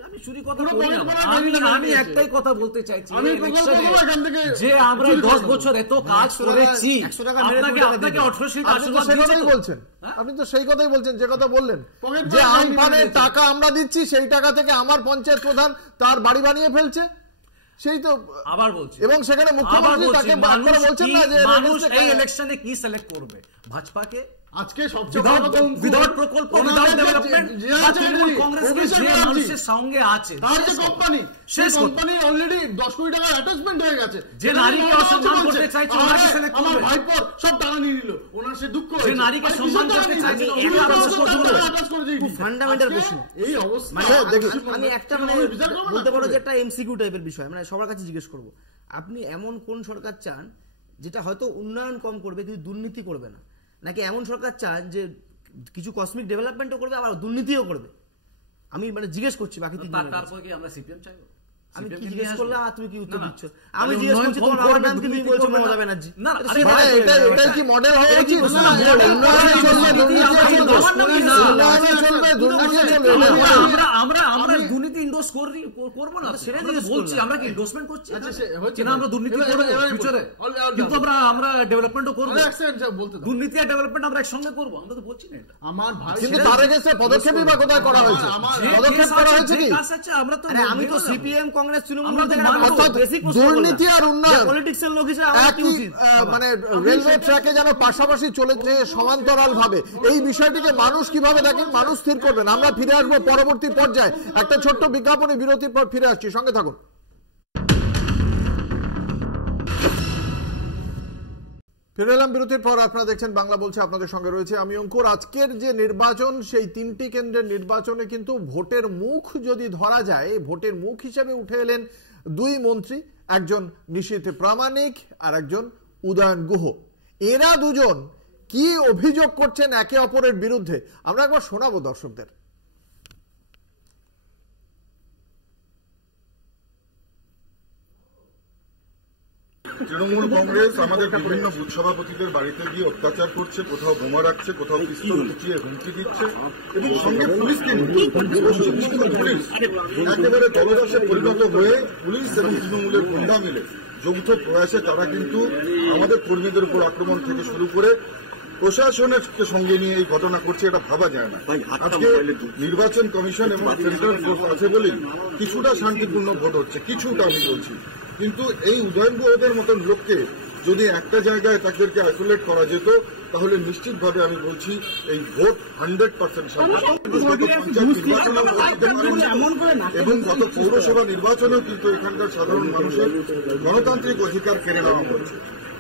আমি চুরি কথা বলি না। আমি একটাই কথা বলতে চাইছি যে আমরা 10 বছর এত কাজ করেছি, আপনাকে 18 সিট আশীর্বাদ বলছেন, আপনি তো সেই কথাই বলছেন যে কথা বললেন যে আমপানের টাকা আমরা দিচ্ছি, সেই টাকা থেকে আমার পঞ্চায়েত প্রধান তার বাড়ি বানিয়ে ফেলছে, সেই তো আবার বলছি। এবং সেখানে মুখ্যমন্ত্রী তাকে বারবার বলছেন না যে মানুষ এই ইলেকশনে কি সিলেক্ট করবে, ভাজপাকে আজকে সবচেয়ে বড় কথা উইদাউট প্রকল্প, উইদাউট ডেভেলপমেন্ট, তৃণমূল কংগ্রেসের যে মানুষের সঙ্গে আছে, তার যে কোম্পানি, সেই কোম্পানি অলরেডি 10 কোটি টাকা অ্যাটাচমেন্ট হয়ে গেছে, যে নারীকে অসম্মান করতে চাইছে ওনাকে সিলেক্ট করবে, আমার ভাইপোর সব টাকা নিয়ে নিল, ওনার সে দুঃখ যে নারীকে সম্মান করতে চাইছে খুব ফান্ডামেন্টাল প্রশ্ন এই অবস্থা। আমি একটা বলতে পারো যে একটা এমসিকিউ টাইপের বিষয়, মানে সবার কাছে জিজ্ঞেস করব, আপনি এমন কোন সরকার চান যেটা হয়তো উন্নয়ন কম করবে কিন্তু দুর্নীতি করবে না, নাকি এমন সরকার চান যে কিছু কসমিক ডেভেলপমেন্টও করবে আবার দুর্নীতিও করবে? আমি মানে জিজ্ঞেস করছি, বাকি তারপর কি আমরা সিপিএম চাইবো? আমি কি জিজ্ঞেস করলাম আর তুমি কি উত্তর দিচ্ছ? আমি জিজ্ঞেস করছি তোমার আমার নাম কি, তুমি বলছো মমতা ব্যানার্জি। না এটাই কি মডেল হওয়া উচিত? আমরা দুর্নীতি ইন্ডোর্স করবো না, সেটা বলছি। আমরা কি ইন্ডোর্সমেন্ট করছি না আমরা দুর্নীতি করবো ফিউচারে, কিন্তু আমরা ডেভেলপমেন্টও করবো, দুর্নীতি আর ডেভেলপমেন্ট আমরা একসঙ্গে করবো, আমরা তো বলছি না এটা। আমার ভাই কিন্তু তার এগেইনস্টে পদক্ষেপই বা কোথায় করা হয়েছে? পদক্ষেপ করা হয়েছে কি? আমরা তো আমি তো সিপিএম কংগ্রেস তৃণমূল দুর্নীতি আর উন্নয়ন পলিটিক্সের লোক হিসেবে মানে রেলওয়ে ট্র্যাকে যেন পাশাপাশি চলেছে সমান্তরাল ভাবে, এই বিষয়টিকে মানুষ কিভাবে দেখেন মানুষ স্থির করবেন। আমরা ফিরে আসবো পরবর্তী পর্যায়ে, একটা ছোট্ট বিজ্ঞাপনী বিরতির পর ফিরে আসছি, সঙ্গে থাকুন। ফিরে এলাম বিরতির পর, আপনারা দেখছেন বাংলা বলছে, আপনাদের সঙ্গে রয়েছে আমি অঙ্কুর। আজকের যে নির্বাচন, সেই 3টি কেন্দ্রের নির্বাচনে কিন্তু ভোটের মুখ যদি ধরা যায়, ভোটের মুখ হিসেবে উঠে এলেন 2 মন্ত্রী, একজন নিশীথ প্রামাণিক আর একজন উদয়ন গুহ। এরা দুজন কি অভিযোগ করছেন একে অপরের বিরুদ্ধে, আমরা একবার শোনাবো দর্শকদের। তৃণমূল কংগ্রেস আমাদের বিভিন্ন বুথ সভাপতিদের বাড়িতে গিয়ে অত্যাচার করছে, কোথাও বোমা রাখছে, কোথাও পিস্তল উঁচিয়ে হুমকি দিচ্ছে, এবং সঙ্গে পুলিশকে পশ্চিমবঙ্গ পুলিশ একেবারে দলদাসে পরিণত হয়ে পুলিশ এবং তৃণমূলের গুন্ডা মিলে যৌথ প্রয়াসে তারা কিন্তু আমাদের কর্মীদের উপর আক্রমণ থেকে শুরু করে প্রশাসনের সঙ্গে নিয়ে এই ঘটনা করছে, এটা ভাবা যায় না। আজকে নির্বাচন কমিশন এবং সেন্ট্রাল ফোর্স আছে বলেই কিছুটা শান্তিপূর্ণ ভোট হচ্ছে, কিছুটা আমি বলছি। কিন্তু এই উদয়ন গুহদের মতন লোককে যদি একটা জায়গায় তাদেরকে আইসোলেট করা যেত তাহলে নিশ্চিতভাবে আমি বলছি এই ভোট 100% এবং গত পৌরসভা নির্বাচনেও কিন্তু এখানকার সাধারণ মানুষের গণতান্ত্রিক অধিকার কেড়ে নেওয়া হচ্ছে।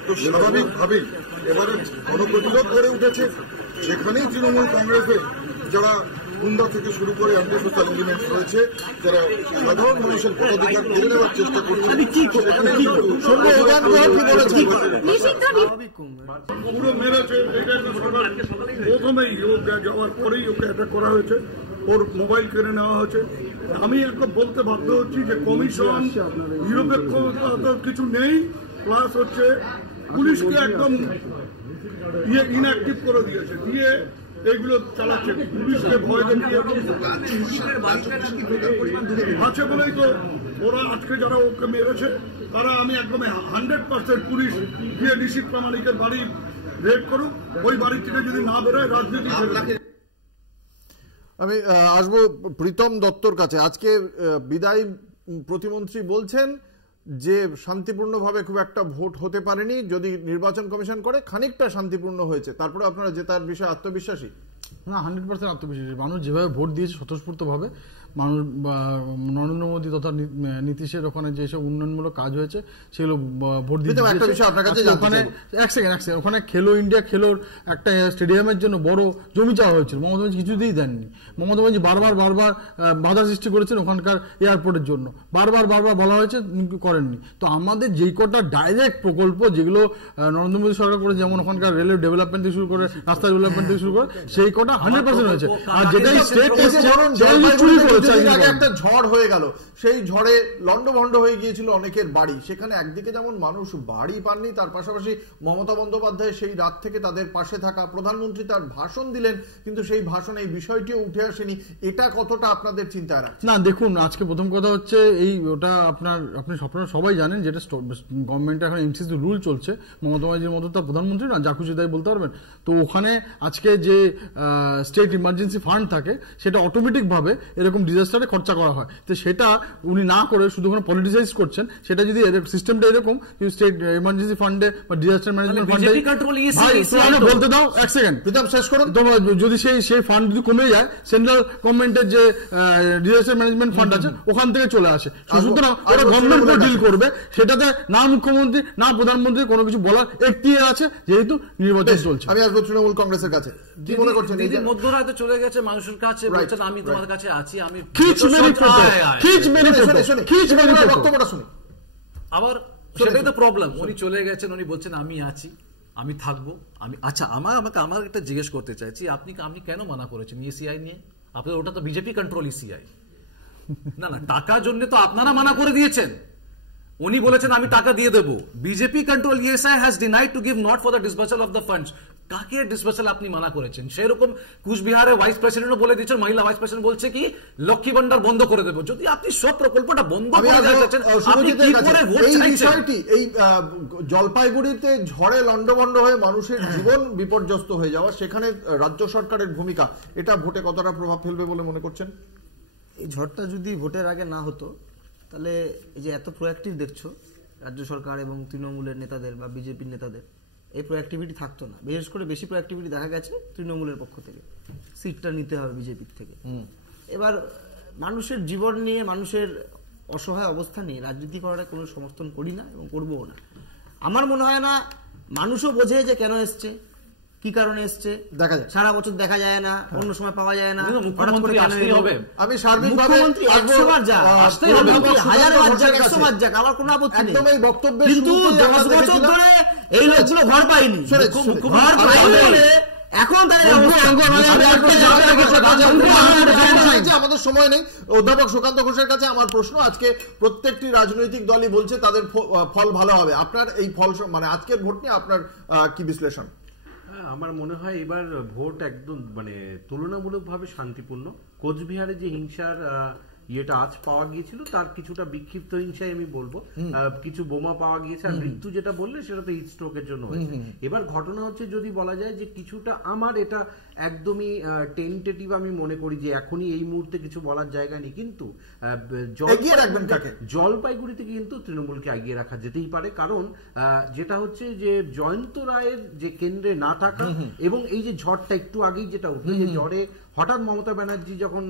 তো স্বাভাবিকভাবেই এবারে গণপ্রতিরোধ গড়ে উঠেছে, যেখানেই তৃণমূল কংগ্রেসের যারা গুন্ডা থেকে শুরু করে অ্যান্টি সোশ্যাল এলিমেন্টস রয়েছে, যারা সাধারণ মানুষের ভোটাধিকার কেড়ে নেওয়ার চেষ্টা করছে, পুরো মেরেছে। প্রথমেই ওকে যাওয়ার পরেই ওকে অ্যাটাক করা হয়েছে, ওর মোবাইল কেড়ে নেওয়া হয়েছে। আমি একদম বলতে বাধ্য হচ্ছি যে কমিশন নিরপেক্ষতা কিছু নেই, প্লাস হচ্ছে পুলিশকে একদম ইনঅ্যাক্টিভ করে দিয়েছে, দিয়ে এইগুলো চালাচ্ছে। পুলিশকে ভয় দেখিয়ে আছে বলেই তো ওরা আজকে যারা ওকে মেরেছে তারা, আমি একদম 100% পুলিশ দিয়ে নিশীথ প্রামাণিকের বাড়ি রেড করুক, ওই বাড়ি থেকে যদি না বেরোয় রাজনীতি। আমি আসবো প্রীতম দত্তর কাছে। আজকে বিদায়ী প্রতিমন্ত্রী বলছেন যে শান্তিপূর্ণভাবে খুব একটা ভোট হতে পারেনি, যদি নির্বাচন কমিশন করে খানিকটা শান্তিপূর্ণ হয়েছে, তারপরে আপনারা জেতার বিষয়ে আত্মবিশ্বাসী? না, 100% আত্মবিশ্বাসী। মানুষ যেভাবে ভোট দিয়েছে স্বতঃস্ফূর্তভাবে, মানুষ নরেন্দ্র মোদী তথা নীতিশের ওখানে যেসব উন্নয়নমূলক কাজ হয়েছে সেগুলো ভোট দিতে। একটা বিষয় আপনার কাছে ওখানে এক সেকেন্ড ওখানে খেলো ইন্ডিয়া খেলোর একটা স্টেডিয়ামের জন্য বড় জমি চাওয়া হয়েছিল, মমতা ব্যানার্জি কিছুতেই দেননি। মমতা ব্যানার্জি বারবার বাধা সৃষ্টি করেছেন ওখানকার এয়ারপোর্টের জন্য, বারবার বলা হয়েছে, করেননি। তো আমাদের যেই কটা ডাইরেক্ট প্রকল্প যেগুলো নরেন্দ্র মোদী সরকার করে, যেমন ওখানকার রেলের ডেভেলপমেন্ট থেকে শুরু করে, রাস্তা ডেভেলপমেন্ট থেকে শুরু করে, সেই কটা 100% হয়েছে। আর যেটাই স্টেট চুরি করেছে, একটা ঝড় হয়ে গেল, সেই ঝড়ে লন্ডভন্ড হয়ে গিয়েছিল অনেকের বাড়ি। সেখানে একদিকে যেমন মানুষ বাড়ি পাননি, তার পাশাপাশি মমতা বন্দ্যোপাধ্যায় সেই রাত থেকে তাদের পাশে থাকা, প্রধানমন্ত্রী তার ভাষণ দিলেন, কিন্তু সেই ভাষণে এই বিষয়টিও উঠে আসেনি। এটা কতটা আপনাদের চিন্তায় রাখছে? না দেখুন, আজকে প্রথম কথা হচ্ছে এই ওটা আপনি সবাই জানেন যেটা গভর্নমেন্টের এখন এমসিসি রুল চলছে, মমতা ব্যানার্জির মতো তার প্রধানমন্ত্রী না, যা খুশি তাই বলতে পারবেন। তো ওখানে আজকে যে স্টেট ইমার্জেন্সি ফান্ড থাকে সেটা অটোমেটিক ভাবে এরকম ডিজাস্টারে খরচা করা হয়। তো সেটা উনি না করে শুধু ওখানে পলিটিসাইজ করছেন। সেটা যদি সিস্টেমটা এরকম স্টেট ইমার্জেন্সি ফান্ডে বা ডিজাস্টার ম্যানেজমেন্ট ফান্ডে বলতে দাও এক সেকেন্ড শেষ করুন। যদি সেই ফান্ড যদি কমে যায়, সেন্ট্রাল গভর্নমেন্টের যে ডিজাস্টার ম্যানেজমেন্ট ফান্ড আছে ওখান থেকে চলে আসে। সুতরাং ওরা গভর্নমেন্ট ডিল করবে, সেটাতে না মুখ্যমন্ত্রী না প্রধানমন্ত্রী কোনো কিছু বলার এখতিয়ার আছে, যেহেতু নির্বাচন চলছে। আমি আসবো তৃণমূল কংগ্রেসের কাছে। কি মনে করছেন? মধ্যরাতে চলে গেছে মানুষের কাছে, বলছেন আমি তোমার কাছে আছি, আমি বক্তব্যটা শুনি। আবার সেটাই তো প্রবলেম, উনি চলে গেছেন, উনি বলছেন আমি আছি, আমি থাকবো, আমি। আচ্ছা, আমার একটা জিজ্ঞেস করতে চাইছি, আপনি কেন মানা করেছেন ইসিআই নিয়ে? আপনার ওটা তো বিজেপি কন্ট্রোল ইসিআই। না টাকার জন্য তো আপনারা মানা করে দিয়েছেন। উনি বলেছেন আমি টাকা দিয়ে দেবো। BJP control ESI has denied to give not for the disbursal of the funds. কাকে ডিসবার্সাল আপনি মানা করেছেন? সেরকম কুচবিহারের ভাইস প্রেসিডেন্টও বলে দিচ্ছেন, মহিলা ভাইস প্রেসিডেন্ট বলছে কি লক্ষ্মী ভান্ডার বন্ধ করে দেবো। যদি আপনি সব প্রকল্পটা বন্ধ করে যাচ্ছেন, আপনি কি করে ভোট চাইছেন? এই জলপাইগুড়িতে ঝড়ে লন্ডভন্ড হয়ে মানুষের জীবন বিপর্যস্ত হয়ে যাওয়া, সেখানে রাজ্য সরকারের ভূমিকা, এটা ভোটে কতটা প্রভাব ফেলবে বলে মনে করছেন? এই ঝড়টা যদি ভোটের আগে না হতো, তাহলে এই যে এত প্রোঅ্যাক্টিভ দেখছো রাজ্য সরকার এবং তৃণমূলের নেতাদের বা বিজেপির নেতাদের, এই প্রোঅ্যাক্টিভিটি থাকতো না। বিশেষ করে বেশি প্রোঅ্যাক্টিভিটি দেখা গেছে তৃণমূলের পক্ষ থেকে, সিটটা নিতে হবে বিজেপির থেকে। এবার মানুষের জীবন নিয়ে, মানুষের অসহায় অবস্থা নিয়ে রাজনীতি করাটা কোনো সমর্থন করি না এবং করবও না। আমার মনে হয় না মানুষও বোঝে যে কেন এসছে, কি কারণে এসছে। দেখা যায় সারা বছর দেখা যায় না, অন্য সময় পাওয়া যায় না। আমি সার্বিকভাবে 100 বার যাক, 1000 বার যাক, 100 বার যাক, আমার কোনো আপত্তি নেই। একদম এই বক্তব্যের কিন্তু 10 বছর ধরে এই লোকগুলো ঘর পায়নি, ঘর পায়নি। এখন আমাদের সময় নেই। অধ্যাপক সুকান্ত ঘোষের কাছে আমার প্রশ্ন, আজকে প্রত্যেকটি রাজনৈতিক দলই বলছে তাদের ফল ভালো হবে। আপনার এই ফল, মানে আজকের ভোট নিয়ে আপনার কি বিশ্লেষণ? আমার মনে হয় এবার ভোট একদম তুলনামূলকভাবে শান্তিপূর্ণ। কোচবিহারে যে হিংসার ইয়েটা আজ পাওয়া গিয়েছিল তার কিছুটা বিক্ষিপ্ত হিংসায় আমি বলবো, কিছু বোমা পাওয়া গিয়েছে, আর মৃত্যু যেটা বললে সেটা তো হিট স্ট্রোকের জন্য হয়েছে। এবার ঘটনা হচ্ছে যদি বলা যায় যে কিছুটা আমার এটা একদমই টেন্টেটিভ আমি মনে করি যে এখনই এই মুহূর্তে কিছু বলার জায়গা নেই, কিন্তু জলপাইগুড়িতে কিন্তু তৃণমূলকে এগিয়ে রাখা যেতেই পারে, কারণ যেটা হচ্ছে যে জয়ন্ত রায়ের যে কেন্দ্রে না থাকা এবং এই যে ঝড়টা একটু আগেই যেটা উঠলো, যে ঝড়ে হঠাৎ মমতা ব্যানার্জি যখন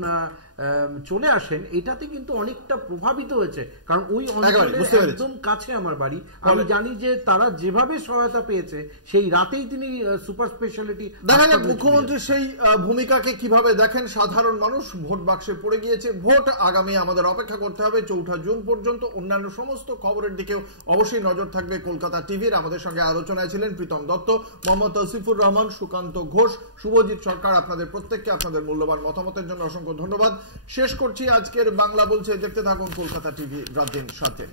চলে আসেন, এটাতে কিন্তু অনেকটা প্রভাবিত হয়েছে, কারণ ওই অঞ্চলে একদম কাছে আমার বাড়ি। আমি জানি যে তারা যেভাবে সহায়তা পেয়েছে সেই রাতেই তিনি সুপার স্পেশালিটি। দেখা যাক মুখ্যমন্ত্রী সেই ভূমিকাকে কিভাবে দেখেন। সাধারণ মানুষ ভোট বাক্সে পড়ে গিয়েছে, ভোট আগামী আমাদের অপেক্ষা করতে হবে 4 জুন পর্যন্ত। অন্যান্য সমস্ত খবরের দিকেও অবশ্যই নজর থাকবে কলকাতা টিভির। আমাদের সঙ্গে আলোচনায় ছিলেন প্রীতম দত্ত, মোহাম্মদ তৌসিফুর রহমান, সুকান্ত ঘোষ, শুভজিৎ সরকার। আপনাদের প্রত্যেককে আপনাদের মূল্যবান মতামতের জন্য অসংখ্য ধন্যবাদ। শেষ করছি আজকের বাংলা বলছে। দেখতে থাকুন কলকাতা টিভি, রাত দিন 7 দিন।